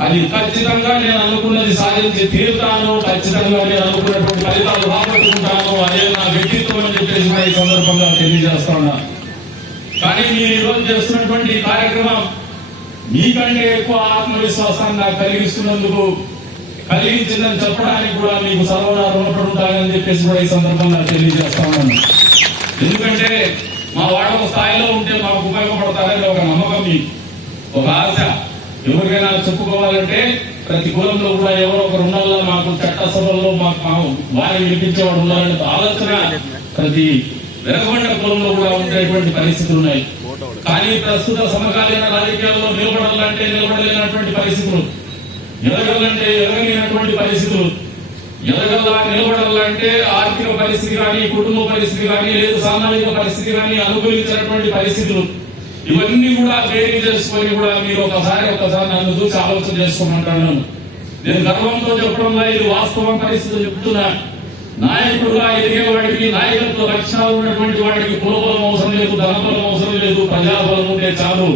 అది ఖచ్చితంగా నేను అనుకున్నది సాధించి తీరుతాను, ఖచ్చితంగా నేను అనుకున్నటువంటి ఫలితాలు రాబట్టుకుంటాను. అదే నా వ్యక్తిత్వం అని చెప్పేసి ఈ సందర్భంగా తెలియజేస్తా ఉన్నా. కానీ మీరు ఈరోజు చేస్తున్నటువంటి ఈ కార్యక్రమం మీకంటే ఎక్కువ ఆత్మవిశ్వాసాన్ని నాకు కలిగించిందని చెప్పడానికి కూడా మీకు సర్వదా రుణపడి ఉంటానని చెప్పేసి కూడా ఈ సందర్భంగా తెలియజేస్తా ఉన్నాను. ఎందుకంటే మా వాడ ఒక స్థాయిలో ఉంటే మాకు ఉపయోగపడతారని ఒక నమ్మకం, మీకు ఒక ఆశ. ఎవరికైనా చెప్పుకోవాలంటే ప్రతి కులంలో కూడా ఎవరో ఒకరు ఉండాలా, మాకు చట్టసభల్లో మాకు వారిని వినిపించేవాడు ఉండాలనే ఆలోచన ప్రతి వెనకబడిన కులంలో కూడా ఉండేటువంటి పరిస్థితులు ఉన్నాయి. కానీ ప్రస్తుత సమకాలీన రాజకీయాల్లో నిలబడాలంటే నిలబడలేనటువంటి పరిస్థితులు, ఎదగాలంటే ఎదగలేనటువంటి పరిస్థితులు, నిలబడాలంటే ఆర్థిక పరిస్థితి కానీ, కుటుంబ పరిస్థితి కానీ, లేదు సామాజిక పరిస్థితి కానీ అనుకూలించినటువంటి పరిస్థితులు, ఇవన్నీ కూడా వేరీ చేసుకొని కూడా మీరు ఒకసారి నన్ను చూసి ఆలోచన చేసుకోమంటాను. నేను గర్వంతో చెప్పడంలో ఇది వాస్తవం పరిస్థితి చెప్తున్నా. నాయకుడుగా ఎదిగేవాడికి, నాయకత్వ లక్షణాలు ఉన్నటువంటి వాడికి కులబలం అవసరం లేదు, ధనబలం అవసరం లేదు, ప్రజాబలం ఉంటే చాలు.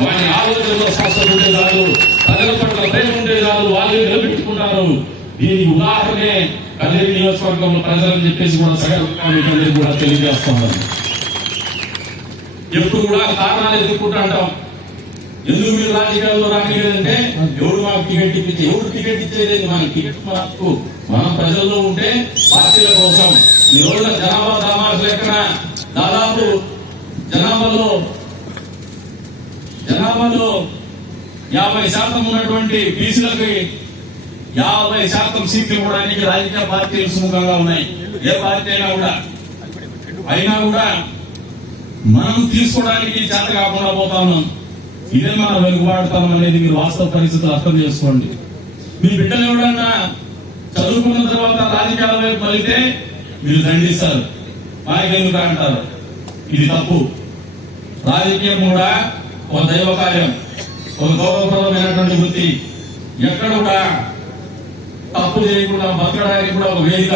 వాడి ఆలోచనలో స్పష్టత ఉంటే చాలు, ప్రజల పట్ల ప్రేమ ఉంటే నియోజకవర్గాలు వాళ్ళే నిలబెట్టుకుంటారు. దీనికి ఉదాహరణే కదిరి నియోజకవర్గంలో ప్రజలని చెప్పేసి కూడా సగర్వంగా కూడా తెలియజేస్తున్నారు. ఎప్పుడు కూడా కారణాలు ఎదుర్కొంటూ అంటాం. ఎందుకు మీరు రాజకీయాల్లో రానిలేదంటే ఎవరు మాకు టికెట్ ఇప్పించి, ఎవరు టికెట్ ఇచ్చేది మన టికెట్ మనకు, మనం ప్రజల్లో ఉంటే పార్టీల కోసం. ఈ రోజున జనాభా దామాష లెక్కన దాదాపు జనాభాలో 50% ఉన్నటువంటి బీసీలకి 50% సీట్లు ఇవ్వడానికి రాజకీయ పార్టీలు సుముఖంగా ఉన్నాయి. ఏ పార్టీ అయినా కూడా మనం తీసుకోవడానికి చేత కాకుండా పోతా ఉన్నాం. ఇదే మనం వెనుకబాడుతాం అనేది మీరు వాస్తవ పరిస్థితులు అర్థం చేసుకోండి. మీ బిడ్డలు ఎవడన్నా చదువుకున్న తర్వాత రాజకీయాల వైపు మళ్ళితే మీరు దండిస్తారు, మాకెందుకు అంటారు. ఇది తప్పు. రాజకీయం కూడా ఒక దైవ కార్యం, ఒక గౌరవప్రదమైనటువంటి వృత్తి. ఎక్కడ కూడా తప్పు చేయకుండా బతకడానికి కూడా ఒక వేదిక.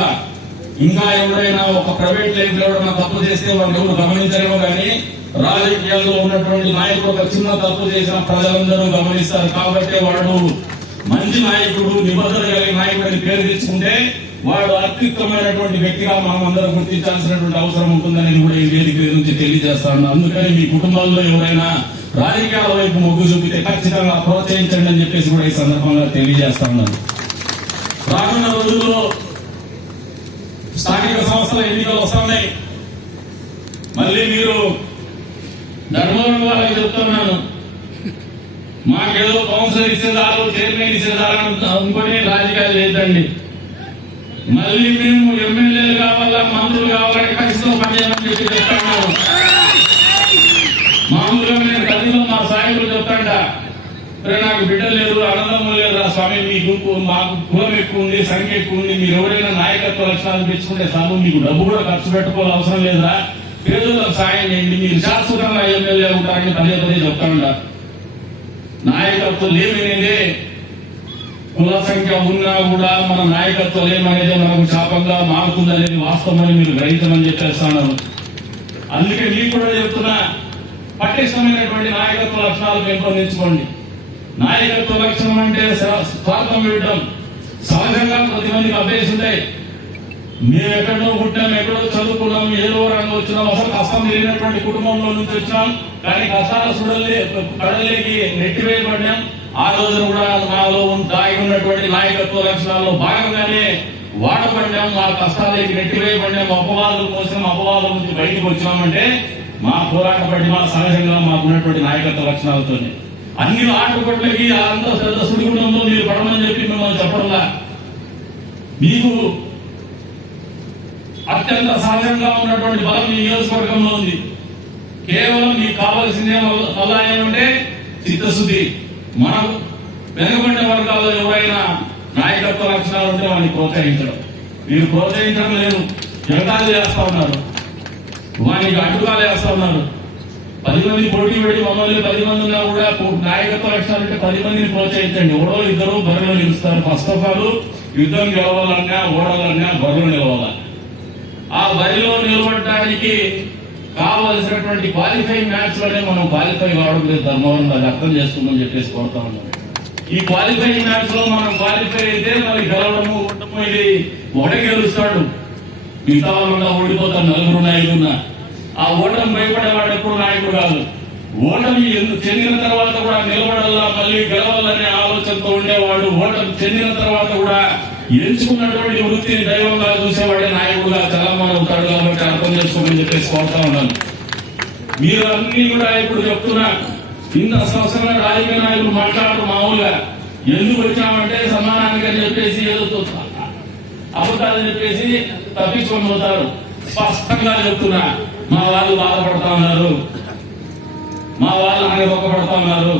ఇంకా ఎవరైనా ఒక ప్రైవేట్ లైఫ్ లో ఎవరైనా తప్పు చేస్తే వాళ్ళు ఎవరు గమనించరేమో కానీ రాజకీయాల్లో ఉన్నటువంటి నాయకుడు ఒక చిన్న తప్పు చేసిన ప్రజలందరూ గమనిస్తారు. కాబట్టి వాడు మంచి నాయకుడు, నిబద్ధత కలిగిన నాయకుడిని పేరు తెచ్చుకుంటే వాడు అత్యుత్తమైనటువంటి వ్యక్తిగా మనం అందరం గుర్తించాల్సినటువంటి అవసరం ఉంటుందని కూడా ఈ వేదిక నుంచి తెలియజేస్తాను. అందుకని మీ కుటుంబాల్లో ఎవరైనా రాజకీయాల వైపు మొగ్గు చూపితే ఖచ్చితంగా ప్రోత్సహించండి అని చెప్పేసి కూడా ఈ సందర్భంగా తెలియజేస్తాను. రానున్న రోజుల్లో స్థానిక సంస్థల ఎన్నికలు వస్తున్నాయి. మళ్ళీ మీరు ధర్మవరం వాళ్ళకి చెప్తున్నాను, మాకేదో కౌన్సిలర్ ఇచ్చేదారు, చైర్మన్ ఇచ్చేదారు అనుకుని రాజకీయాలు చేద్దండి. మళ్ళీ మేము ఎమ్మెల్యేలు కావాలా, మంత్రులు కావాలని ఖచ్చితంగా పనిచేయమని చెప్పి చెప్తాను. మామూలుగా నేను గదిలో మా సాయకులు చెప్తాంట, నాకు బిడ్డలు లేదు, అన్నదమ్ములు లేదు రా స్వామి, మీకు మాకు కులం ఎక్కువ ఉంది, సంఖ్య ఎక్కువ ఉంది, మీరు ఎవరైనా నాయకత్వ లక్షణాలు పెంచుకుంటే సాగు, మీకు డబ్బు కూడా ఖర్చు పెట్టుకోవాల్సిన అవసరం లేదా, పేదలకు సాయం చేయండి, మీరు శాశ్వతంగా ఎమ్మెల్యే ఉంటారని పదే పదే చెప్తాంట. నాయకత్వం లేమనేదే, కుల సంఖ్య ఉన్నా కూడా మన నాయకత్వం లేమనేదే మనకు శాపంగా మారుతుందనేది వాస్తవమని మీరు గ్రహించమని చెప్పేస్తాను. అందుకే మీకు కూడా చెప్తున్నా, పటిష్టమైనటువంటి నాయకత్వ లక్షణాలు పెంపొందించుకోండి. నాయకత్వ లక్షణం అంటే స్వార్థం ఇవ్వడం. సహజంగా ప్రతి మందికి అభ్యసి ఉంటాయి. మేము ఎక్కడో పుట్టాం, ఎక్కడో చదువుకున్నాం, ఏదో రంగు వచ్చినాం, అసలు కష్టం లేనటువంటి కుటుంబంలో నుంచి వచ్చినాం, కానీ కష్టాల కడలేకి నెట్టివేయబడ్డాం. ఆ రోజున కూడా మాలో దాగి ఉన్నటువంటి నాయకత్వ లక్షణాల్లో భాగంగానే వాడబడ్డాం, మా కష్టాలకి నెట్టివేయబడ్డాం, అపవాదులు కోసం అపవాదుల నుంచి బయటకు వచ్చినామంటే మా పోరాట పడి మా సహజంగా మాకున్నటువంటి నాయకత్వ లక్షణాలతోనే. అన్ని ఆటపట్లకి అంత పెద్ద సుడిగుండంలో మీరు పడమని చెప్పి మిమ్మల్ని చెప్పడంలా, మీకు అత్యంత సహజంగా ఉన్నటువంటి బలం ఈ నియోజకవర్గంలో ఉంది. కేవలం మీకు కావాల్సిందే వల్ల ఏమంటే చిత్తశుద్ధి. మనం వెనుకబడిన వర్గాల్లో ఎవరైనా నాయకత్వ లక్షణాలు ఉంటే వాడిని ప్రోత్సహించడం. మీరు ప్రోత్సహించడం లేదు, ఎగతాళి చేస్తా ఉన్నారు, వానికి అడ్డుకాలు వేస్తా ఉన్నారు. 10 మంది పోటీ పెట్టి మమ్మల్ని 10 మంది ఉన్నా కూడా నాయకత్వ లక్షణాలు అంటే 10 మందిని ప్రోత్సహించండి. ఎవరో ఇద్దరు బరువులు నిలుస్తారు. ఫస్ట్ ఆఫ్ ఆల్ యుద్ధం గెలవాలన్నా, ఓడాలన్నా బరువులు నిలవాలి. ఆ బరిలో నిలబడటానికి కావలసినటువంటి క్వాలిఫైయింగ్ మ్యాచ్ లోనే మనం క్వాలిఫై కావడం లేదు. ధర్మవరం అది అర్థం చేసుకోమని చెప్పేసి కోరుతా ఉన్నాం. ఈ క్వాలిఫైయింగ్ మ్యాచ్ లో మనం క్వాలిఫై అయితే మరి గెలవడము ఉండము, ఇది ఒకటే గెలుస్తాడు, మిగతా వాళ్ళు ఓడిపోతారు. 4 నాయకులున్నా ఆ ఓటమి భయపడేవాడు ఎప్పుడు నాయకుడు కాదు. ఓటమి చెందిన తర్వాత కూడా నిలబడాలా, మళ్ళీ గెలవాలనే ఆలోచనతో ఉండేవాడు. ఓటమి చెందిన తర్వాత కూడా ఎంచుకున్నటువంటి వృత్తిని దైవంగా చూసేవాడే నాయకుడుగా చలామణి అవుతాడు. కాబట్టి అర్థం చేసుకోమని చెప్పేసి కోరుతా ఉన్నాను. మీరు అన్ని కూడా ఇప్పుడు చెప్తున్నా, ఇంత సంవత్సరంగా రాజకీయ నాయకులు మాట్లాడరు. మామూలుగా ఎందుకు వచ్చామంటే సమానానికి అని చెప్పేసి ఏదో అబద్ధాలు చెప్పేసి తప్పించుకొని పోతారు. స్పష్టంగా చెప్తున్నా, మా వాళ్ళు బాధపడతా ఉన్నారు, మా వాళ్ళు అణగొక్కబడతా ఉన్నారు,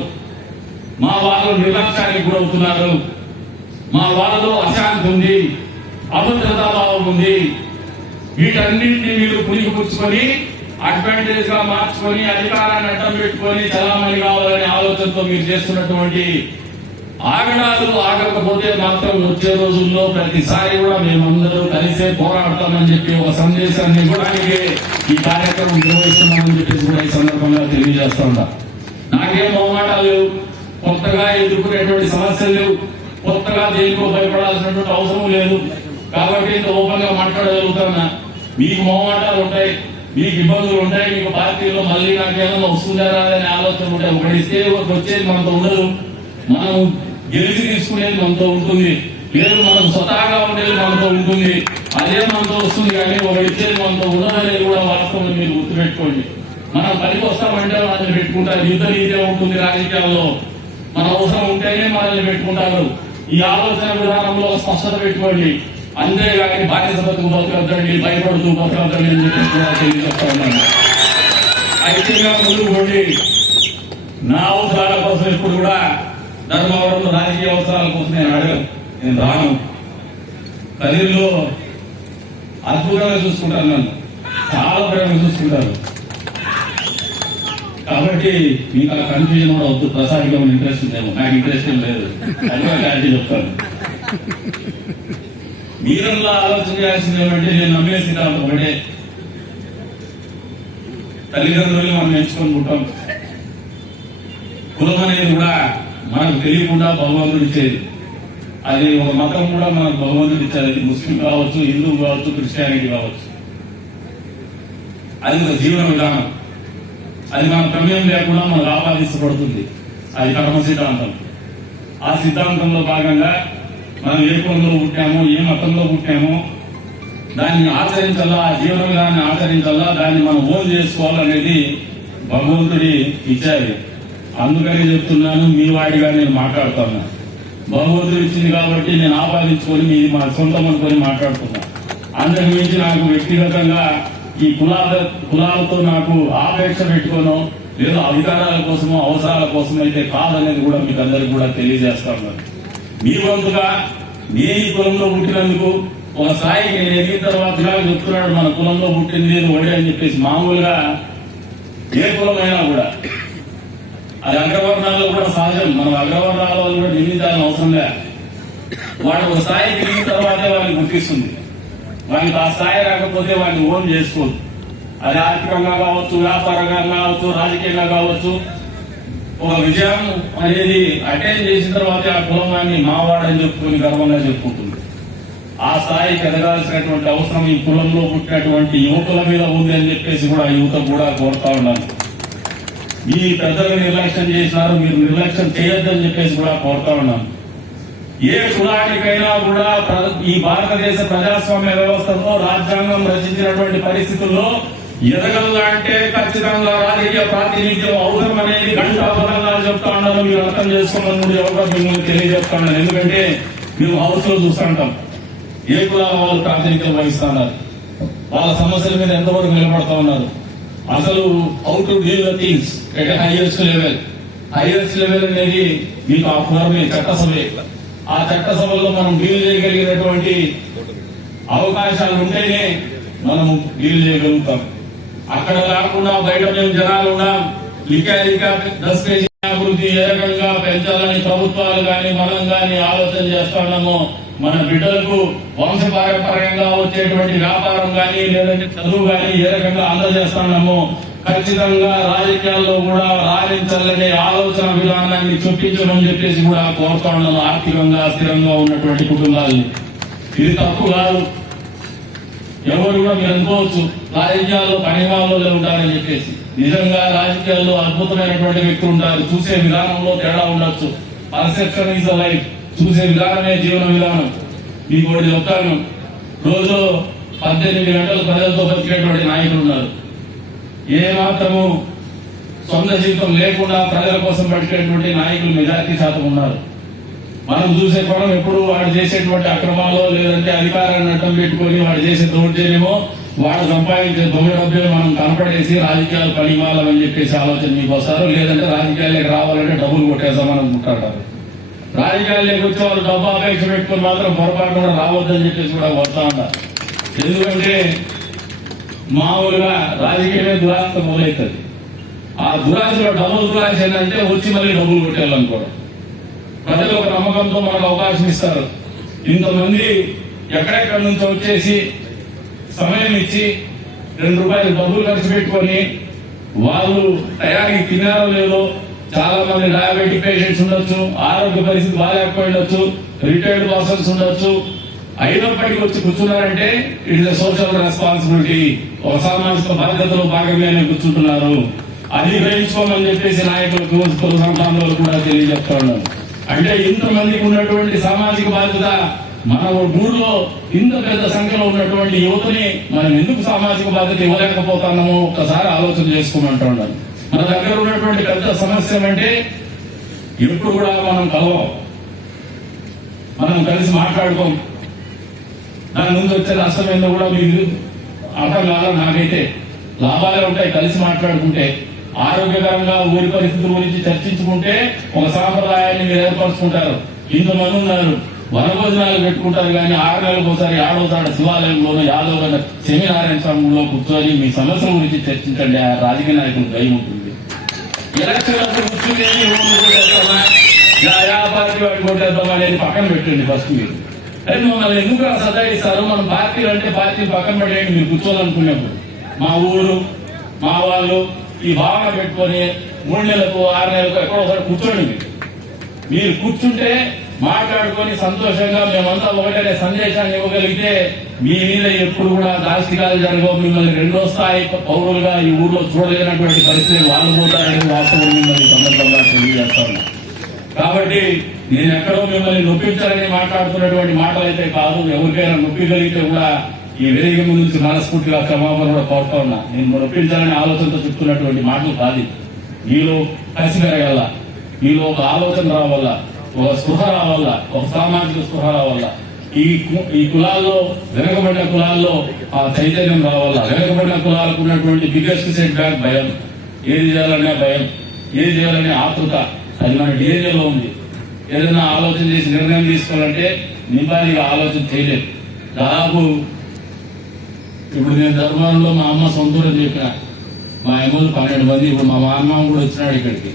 మా వాళ్ళు నిర్లక్ష్యానికి గురవుతున్నారు, మా వాళ్ళలో అశాంతి ఉంది, అభద్రతా భావం ఉంది. వీటన్నింటినీ మీరు పుణికిపుచ్చుకొని అడ్వాంటేజ్ గా మార్చుకొని అధికారాన్ని అడ్డం పెట్టుకొని చలామణి కావాలనే ఆలోచనతో మీరు చేస్తున్నటువంటి ఆగడాలు ఆగకపోతే మాత్రం వచ్చే రోజుల్లో ప్రతిసారి కూడా మేమందరూ కలిసే పోరాడతామని చెప్పి ఒక సందేశాన్ని ఇవ్వడానికి ఈ కార్యక్రమం నిర్వహిస్తున్నామని చెప్పేసి కూడా ఈ సందర్భంగా తెలియజేస్తా ఉంటా. నాకేం మొహమాటాలు లేవు, కొత్తగా ఎదుర్కొనేటువంటి సమస్యలు లేవు. కొత్తగా దేనికో భయపడాల్సినటువంటి అవసరం లేదు. కాబట్టి ఇంత ఓపెన్ గా మాట్లాడగలుగుతున్నా. మీకు మొహమాటాలు ఉంటాయి, మీకు ఇబ్బందులు ఉంటాయి, మీకు పార్టీలో మళ్ళీ నాకేమన్నా వస్తుందా రాదని ఆలోచన ఉంటాయి. ఒకటి ఇస్తే వచ్చేది మనతో ఉండదు, మనం గెలిచి తీసుకునేది మనతో ఉంటుంది, లేదు మనం స్వతహాగా ఉండేది మనతో ఉంటుంది, అదే మనతో వస్తుంది. కానీ ఒకటి ఇచ్చేది మనతో ఉండదనేది కూడా వాస్తవం మీరు గుర్తుపెట్టుకోండి. మనం పనికి వస్తామంటే మనల్ని పెట్టుకుంటారు. యుద్ధ రీతే ఉంటుంది రాజకీయాల్లో. మన అవసరం ఉంటేనే మనల్ని పెట్టుకుంటారు. ఈ ఆలోచన విధానంలో స్పష్టత పెట్టుకోండి. అంతేగాని బాధ్యత బతుకు బతుకద్దండి, భయపడుతూ బతుకద్దండి అని చెప్పేసి కూడా తెలియజేస్తా ఉన్నాను. ఐక్యంగా ముందుకు పోండి. నా అవసరాల కోసం ఇప్పుడు కూడా ధర్మవరంలో రాజకీయ అవసరాల కోసం నేను అడగను, నేను రాను. కదిరిలో అద్భుతంగా చూసుకుంటాను, నన్ను చాలా ప్రేమగా చూసుకుంటారు. కాబట్టి మీకు ఆ కన్ఫ్యూజన్ కూడా వద్దు. ప్రసాద్గా ఇంట్రెస్ట్ ఉందేమో, నాకు ఇంట్రెస్ట్ ఏం లేదు, అది కూడా క్లారిటీ చెప్తాను. మీరంలో ఆలోచన చేయాల్సింది ఏమంటే, నేను నమ్మే సిద్ధాంతం ఒకటే, తల్లిదండ్రులు మనం ఎంచుకొని పుట్టాం. కులం అనేది కూడా మనకు తెలియకుండా భగవంతుడు ఇచ్చేది. అది ఒక మతం కూడా మనకు భగవంతుడు ఇచ్చేది. అది ముస్లిం కావచ్చు, హిందూ కావచ్చు, క్రిస్టియానిటీ కావచ్చు. అది ఒక జీవన విధానం. అది మన ప్రమేయం లేకుండా మనకు ఆపాదించబడుతుంది. అది కర్మ సిద్ధాంతం. ఆ సిద్ధాంతంలో భాగంగా మనం ఏ కులంలో పుట్టామో, ఏ మతంలో పుట్టామో దాన్ని ఆచరించాలా, ఆ జీవన విధానాన్ని ఆచరించాలా, దాన్ని మనం ఓన్ చేసుకోవాలనేది భగవంతుడి ఇచ్చాయి. అందుకని చెప్తున్నాను, మీ వాడిగా నేను మాట్లాడుతున్నా. భగవంతుడు ఇచ్చింది కాబట్టి నేను ఆపాదించుకొని మీది మా సొంతం అనుకొని మాట్లాడుతున్నా. అందుకు మించి నాకు వ్యక్తిగతంగా ఈ కులాలతో నాకు ఆపేక్ష పెట్టుకోను, లేదా అధికారాల కోసమో అవసరాల కోసం అయితే కాదనేది కూడా మీకు అందరికి కూడా తెలియజేస్తా ఉన్నాను. మీ వంతుగా నేను ఈ కులంలో పుట్టినందుకు ఒక స్థాయికి నేను ఎదిగిన తర్వాత చెప్తున్నాడు, మన కులంలో పుట్టింది ఒకటే అని చెప్పేసి. మామూలుగా ఏ కులమైనా కూడా అది అగ్రవర్ణాల్లో కూడా సహజం. మనం అగ్రవర్ణాల వాళ్ళు కూడా నిందించాలని అవసరం లేదు. వాడు ఒక స్థాయికి ఎదిగిన తర్వాతే వాడిని గుర్తిస్తుంది. వాడికి ఆ స్థాయి రాకపోతే వాడిని ఓన్ చేసుకోదు. అది ఆర్థికంగా కావచ్చు, వ్యాపారంగా కావచ్చు, రాజకీయంగా కావచ్చు. ఒక విజయం అనేది అటైన్ చేసిన తర్వాత ఆ కులాన్ని మావాడని చెప్పుకుని గర్వంగా చెప్పుకుంటుంది. ఆ స్థాయికి ఎదగాల్సినటువంటి అవసరం ఈ కులంలో పుట్టినటువంటి యువకుల మీద ఉంది అని చెప్పేసి కూడా యువత కూడా కోరుతా ఉన్నాను. మీ పెద్దలు నిర్లక్ష్యం చేసినారు, మీరు నిర్లక్ష్యం చేయొద్దని చెప్పేసి కూడా కోరుతా ఉన్నాను. ఏ కులానికైనా కూడా ఈ భారతదేశ ప్రజాస్వామ్య వ్యవస్థలో రాజ్యాంగం రచించినటువంటి పరిస్థితుల్లో ఎదగలంటే ఖచ్చితంగా రాజకీయ ప్రాతినిధ్యం అవసరం అనేది గంటాపరంగా చెప్తా ఉన్నాను. మీరు అర్థం చేసుకోమని ఎవరో మిమ్మల్ని తెలియజెప్తా ఉన్నాను. ఎందుకంటే మేము హౌస్ లో చూస్తుంటాం ఏ కులాల వాళ్ళు ప్రాతినిధ్యం వహిస్తున్నారు, వాళ్ళ సమస్యల మీద ఎంతవరకు నిలబడతా ఉన్నారు, అసలు how to deal the things at highest level. Highest level అనేది మీకు ఆ ఫోరమే, చట్టసభే. ఆ చట్టసభలో మనం డీల్ చేయగలిగినటువంటి అవకాశాలు ఉంటేనే మనము డీల్ చేయగలుగుతాం. అక్కడ కాకుండా బయట మేము జనాలు ఉన్నాం, అభివృద్ధి ఏ రకంగా పెంచాలని ప్రభుత్వాలు కానీ మనం కానీ ఆలోచన చేస్తున్నామో, మన బిడ్డలకు వంశపారంపర్యంగా వచ్చేటువంటి వ్యాపారం కానీ లేదంటే చదువు కానీ ఏ రకంగా అందజేస్తున్నామో ఖచ్చితంగా రాజకీయాల్లో కూడా రాణించాలనే ఆలోచన విధానాన్ని చొప్పించమని చెప్పేసి కూడా కోరుతా ఉన్నాము. ఆర్థికంగా స్థిరంగా ఉన్నటువంటి కుటుంబాలని ఇది తప్పు కాదు. ఎవరు కూడా మీరు అనుకోవచ్చు రాజకీయాల్లో పని వాళ్ళలో ఉంటారని చెప్పేసి. నిజంగా రాజకీయాల్లో అద్భుతమైనటువంటి వ్యక్తులు ఉంటారు. చూసే విధానంలో తేడా ఉండొచ్చు. Perception is a life. చూసే విధానమే జీవన విధానం. మీకు ఒకటి చెప్తాను, రోజులో 18 గంటలు ప్రజలతో బతికేటువంటి నాయకులు ఉన్నారు. ఏ మాత్రము సొంత జీవితం లేకుండా ప్రజల కోసం బతికేటువంటి నాయకులు మెజారిటీ శాతం ఉన్నారు. మనం చూసే కోణం ఎప్పుడు వాడు చేసేటువంటి అక్రమాలు లేదంటే అధికారాన్ని అడ్డం పెట్టుకుని వాడు చేసే దౌర్జన్యమో వాడు సంపాదించే దొంగ డబ్బులు మనం కనపడేసి రాజకీయాలు పనిమాలని చెప్పేసి ఆలోచన మీకు వస్తారు. లేదంటే రాజకీయాలకు రావాలంటే డబ్బులు కొట్టేసామని అనుకుంటారు. రాజకీయాల్లోకి వచ్చే వాళ్ళు డబ్బు అపేక్ష పెట్టుకుని మాత్రం పొరపాటు కూడా రావద్దని చెప్పేసి కూడా వస్తా ఉంటారు. ఎందుకంటే మామూలుగా రాజకీయమే దురాశ మొదలవుతుంది. ఆ దురాశలో డబ్బులు దురాశ ఏంటంటే వచ్చి మళ్ళీ డబ్బులు కొట్టేయాలనుకోవడం. ప్రజలు ఒక నమ్మకంతో మనకు అవకాశం ఇస్తారు. ఇంతమంది ఎక్కడెక్కడి నుంచి వచ్చేసి సమయం ఇచ్చి 2 రూపాయలు డబ్బులు ఖర్చు పెట్టుకొని వాళ్ళు టయానికి తినారో లేదో చాలా మంది డయాబెటిక్ పేషెంట్స్ ఉండొచ్చు, ఆరోగ్య పరిస్థితి బాగాలేకపోయి ఉండొచ్చు, రిటైర్డ్ పర్సన్స్ ఉండొచ్చు. అయినప్పటికీ వచ్చి కూర్చున్నారంటే ఇట్ ఇస్ సోషల్ రెస్పాన్సిబిలిటీ, ఒక సామాజిక బాధ్యతలో భాగంగానే కూర్చుంటున్నారు. అది గ్రహించుకోమని చెప్పేసి నాయకులకు కుల సంఘాలలో కూడా తెలియజెప్తా ఉన్నారు. అంటే ఇంతమందికి ఉన్నటువంటి సామాజిక బాధ్యత మన ఊళ్ళో ఇంత పెద్ద సంఖ్యలో ఉన్నటువంటి యువతని మనం ఎందుకు సామాజిక బాధ్యత ఇవ్వలేకపోతున్నామో ఒక్కసారి ఆలోచన చేసుకోమంటూ ఉన్నాను. మన దగ్గర ఉన్నటువంటి పెద్ద సమస్య అంటే ఎప్పుడు కూడా మనం కలవం, మనం కలిసి మాట్లాడుకోం. దాని ముందు వచ్చే నష్టం ఏందో కూడా మీకు అర్థం కాదు. నాకైతే లాభాలే ఉంటాయి కలిసి మాట్లాడుకుంటే. ఆరోగ్యకరంగా ఊరి పరిస్థితుల గురించి చర్చించుకుంటే ఒక సాంప్రదాయాన్ని మీరు ఏర్పరచుకుంటారు. ఇంతమంది ఉన్నారు, వనభోజనాలు పెట్టుకుంటారు, కానీ 6 నెలలకు ఒకసారి ఆడవతాడ శివాలయంలోనూ యాదవ సెమినారాయణ స్వామిలో కూర్చొని మీ సమస్యల గురించి చర్చించండి. ఆ రాజకీయ నాయకులు దయ ఉంటుంది. ఎలక్షన్ కూర్చుని పార్టీ వాడి కొట్టేద్దాం అనేది పక్కన పెట్టండి. ఫస్ట్ మీరు మమ్మల్ని ఎందుకు సదాయిస్తారు? మనం పార్టీలు అంటే పార్టీ పక్కన పెట్టేయండి. మీరు కూర్చోవాలనుకున్నప్పుడు మా ఊరు మా వాళ్ళు ఈ భావన పెట్టుకొని 3 నెలలకు 6 నెలలకు ఎక్కడో ఒకటి కూర్చోండి. మీరు కూర్చుంటే మాట్లాడుకొని సంతోషంగా మేమంతా ఒకటే సందేశాన్ని ఇవ్వగలిగితే మీ మీద ఎప్పుడు కూడా దాష్టికాలు జరగవు. మిమ్మల్ని 2వ స్థాయి పౌరులుగా ఈ ఊర్లో చూడలేనటువంటి పరిస్థితి వాళ్ళు పోతారని వాస్తవం మిమ్మల్ని సందర్భంగా తెలియజేస్తాను. కాబట్టి నేను ఎక్కడో మిమ్మల్ని నొప్పించాలని మాట్లాడుతున్నటువంటి మాటలు అయితే కాదు. ఎవరికైనా నొప్పిగలిగితే కూడా ఈ వేదిక నుంచి మనస్ఫూర్తిగా క్షమాపణ కూడా కోరుతా ఉన్నా. నేను నొప్పించాలని ఆలోచనతో చెప్తున్నటువంటి మాటలు కాదు. మీలో కసి పెరగాల, మీలో ఒక ఆలోచన రావాలా, ఒక స్పృహ రావాలా, ఒక సామాజిక స్పృహ రావాలా. ఈ కులాల్లో వెనుకబడిన కులాల్లో ఆ చైతన్యం రావాలా. వెనుకబడిన కులాలకు ఉన్నటువంటి బిగ్గెస్ట్ సెట్ బ్యాక్ భయం, ఏది చేయాలనే భయం, ఏది చేయాలనే ఆతృత, అది మన డిఎన్ఏలో ఉంది. ఏదైనా ఆలోచన చేసి నిర్ణయం తీసుకోవాలంటే నింపాదిగా ఆలోచన చేయలేదు. దాదాపు ఇప్పుడు నేను ధర్మంలో మా అమ్మ సొంతూరు చెప్పిన, మా అమ్మలు 12 మంది. ఇప్పుడు మా మామ కూడా వచ్చినాడు ఇక్కడికి.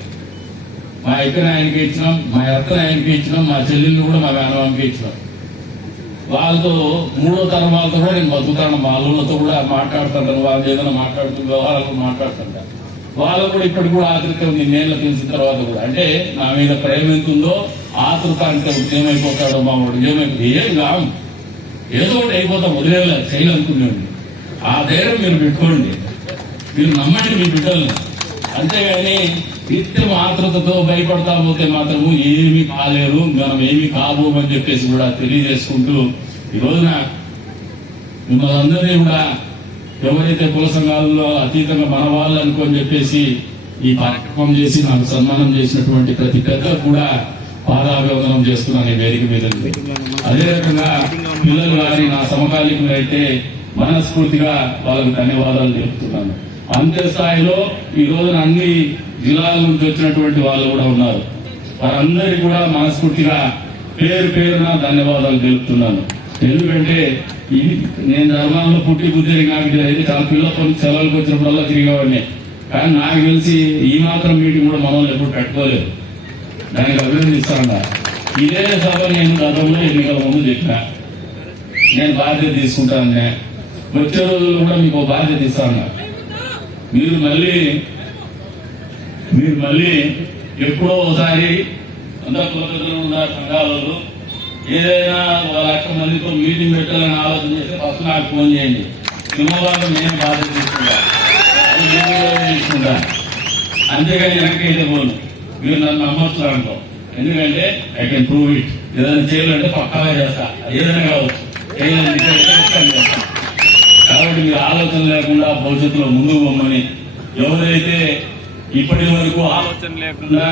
మా ఇక్కని ఆయనకి ఇచ్చినాం, మా అక్కని ఆయనకి ఇచ్చినాం, మా చెల్లెల్ని కూడా మా మేనమామకి ఇచ్చినాం. వాళ్ళతో 3వ తరం వాళ్ళతో కూడా నేను బతుకుతాను. మా అల్లులతో కూడా మాట్లాడుతుంటాను. వాళ్ళు ఏదైనా మాట్లాడుతున్న వ్యవహారాలు మాట్లాడుతుంటారు. వాళ్ళకు కూడా ఇప్పటికి కూడా ఆతృత ఉంది. నేళ్ళ తెలిసిన తర్వాత కూడా అంటే నా మీద ప్రేమ ఎంత ఉందో ఆతృత అంటే ఏమైపోతాడో మా వాడు ఏం కాదు, ఏదో ఒకటి అయిపోతాం, వదిలేలా చేయాలనుకునేది. ఆ ధైర్యం మీరు పెట్టుకోండి, మీరు నమ్మండి మీ బిడ్డల్ని. అంతేగాని నిత్యం ఆతృతతో భయపడతా పోతే మాత్రము ఏమీ కాలేరు, మనం ఏమీ కాబోమని చెప్పేసి కూడా తెలియజేసుకుంటూ ఈ రోజున మిమ్మల్ని అందరినీ కూడా ఎవరైతే కుల సంఘాలలో అతీతంగా మన వాళ్ళు అనుకోని చెప్పేసి ఈ కార్యక్రమం చేసి నాకు సన్మానం చేసినటువంటి ప్రతి పెద్ద కూడా పాదాభివందనం చేస్తున్నాను ఈ వేదిక మీద. అదే రకంగా పిల్లలు కానీ నా సమకాలీకులు అయితే మనస్ఫూర్తిగా వాళ్ళకు ధన్యవాదాలు తెలుపుతున్నాను. అంతే స్థాయిలో ఈ రోజున అన్ని జిల్లాల నుంచి వచ్చినటువంటి వాళ్ళు కూడా ఉన్నారు. వారందరికీ కూడా మనస్ఫూర్తిగా పేరు పేరున ధన్యవాదాలు తెలుపుతున్నాను. ఎందుకంటే నేను ధర్మంలో పుట్టి బుద్ధి నాకు అయితే చాలా పిల్లలు సెలవులకు వచ్చినప్పుడల్లా తిరిగేవాడిని. కానీ నాకు తెలిసి ఈ మాత్రం మీటింగ్ కూడా మనల్ని ఎప్పుడు పెట్టుకోలేదు. దానికి అభినందిస్తాను. ఇదే సభ నేను గతంలో ఎన్నికల ముందు చెప్పిన నేను బాధ్యత తీసుకుంటాను. వచ్చే రోజుల్లో కూడా మీకు బాధ్యత ఇస్తాను. మీరు మళ్ళీ ఎప్పుడో ఒకసారి అందరు కులపెద్దలు ఉన్నారు సంఘాలలో ఏదైనా 1,00,000 మందితో మీటింగ్ పెట్టాలని ఆలోచన చేస్తే ఫస్ట్ నాకు ఫోన్ చేయండి. సింహభాగం నేను బాధ్యత తీసుకుంటాను. అంతేగాని వెనకైతే పోను. మీరు నన్ను నమ్మొచ్చు అనుకో. ఎందుకంటే ఐ కెన్ ప్రూవ్ ఇట్. ఏదైనా చేయాలంటే పక్కాగా చేస్తా, ఏదైనా కావచ్చు. కాబట్టి మీరు ఆలోచన లేకుండా భవిష్యత్తులో ముందుకు పోమని, ఎవరైతే ఇప్పటి వరకు ఆలోచన లేకుండా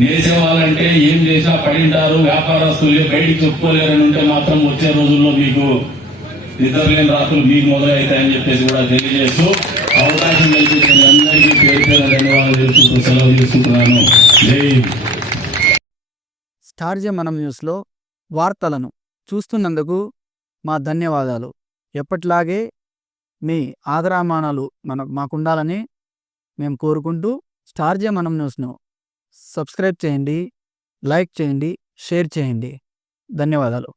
నేసేవాళ్ళంటే ఏం చేసా పడింటారు, వ్యాపారస్తులు బయటికి చెప్పుకోలేరని ఉంటే మాత్రం వచ్చే రోజుల్లో మీకు నిద్రలేని రాత్రులు మీకు మొదలవుతాయని చెప్పేసి కూడా తెలియజేస్తూ అవకాశం కల్పించిన అందరికీ పేరు పేరు ధన్యవాదాలు తెలుసుకుంటూ సెలవు తీసుకుంటున్నాను. జై స్టార్ జే మనం న్యూస్లో వార్తలను చూస్తున్నందుకు మా ధన్యవాదాలు. ఎప్పటిలాగే మీ ఆదరామానాలు మాకుండాలని మేము కోరుకుంటూ స్టార్ జే మనం న్యూస్ను సబ్స్క్రైబ్ చేయండి, లైక్ చేయండి, షేర్ చేయండి. ధన్యవాదాలు.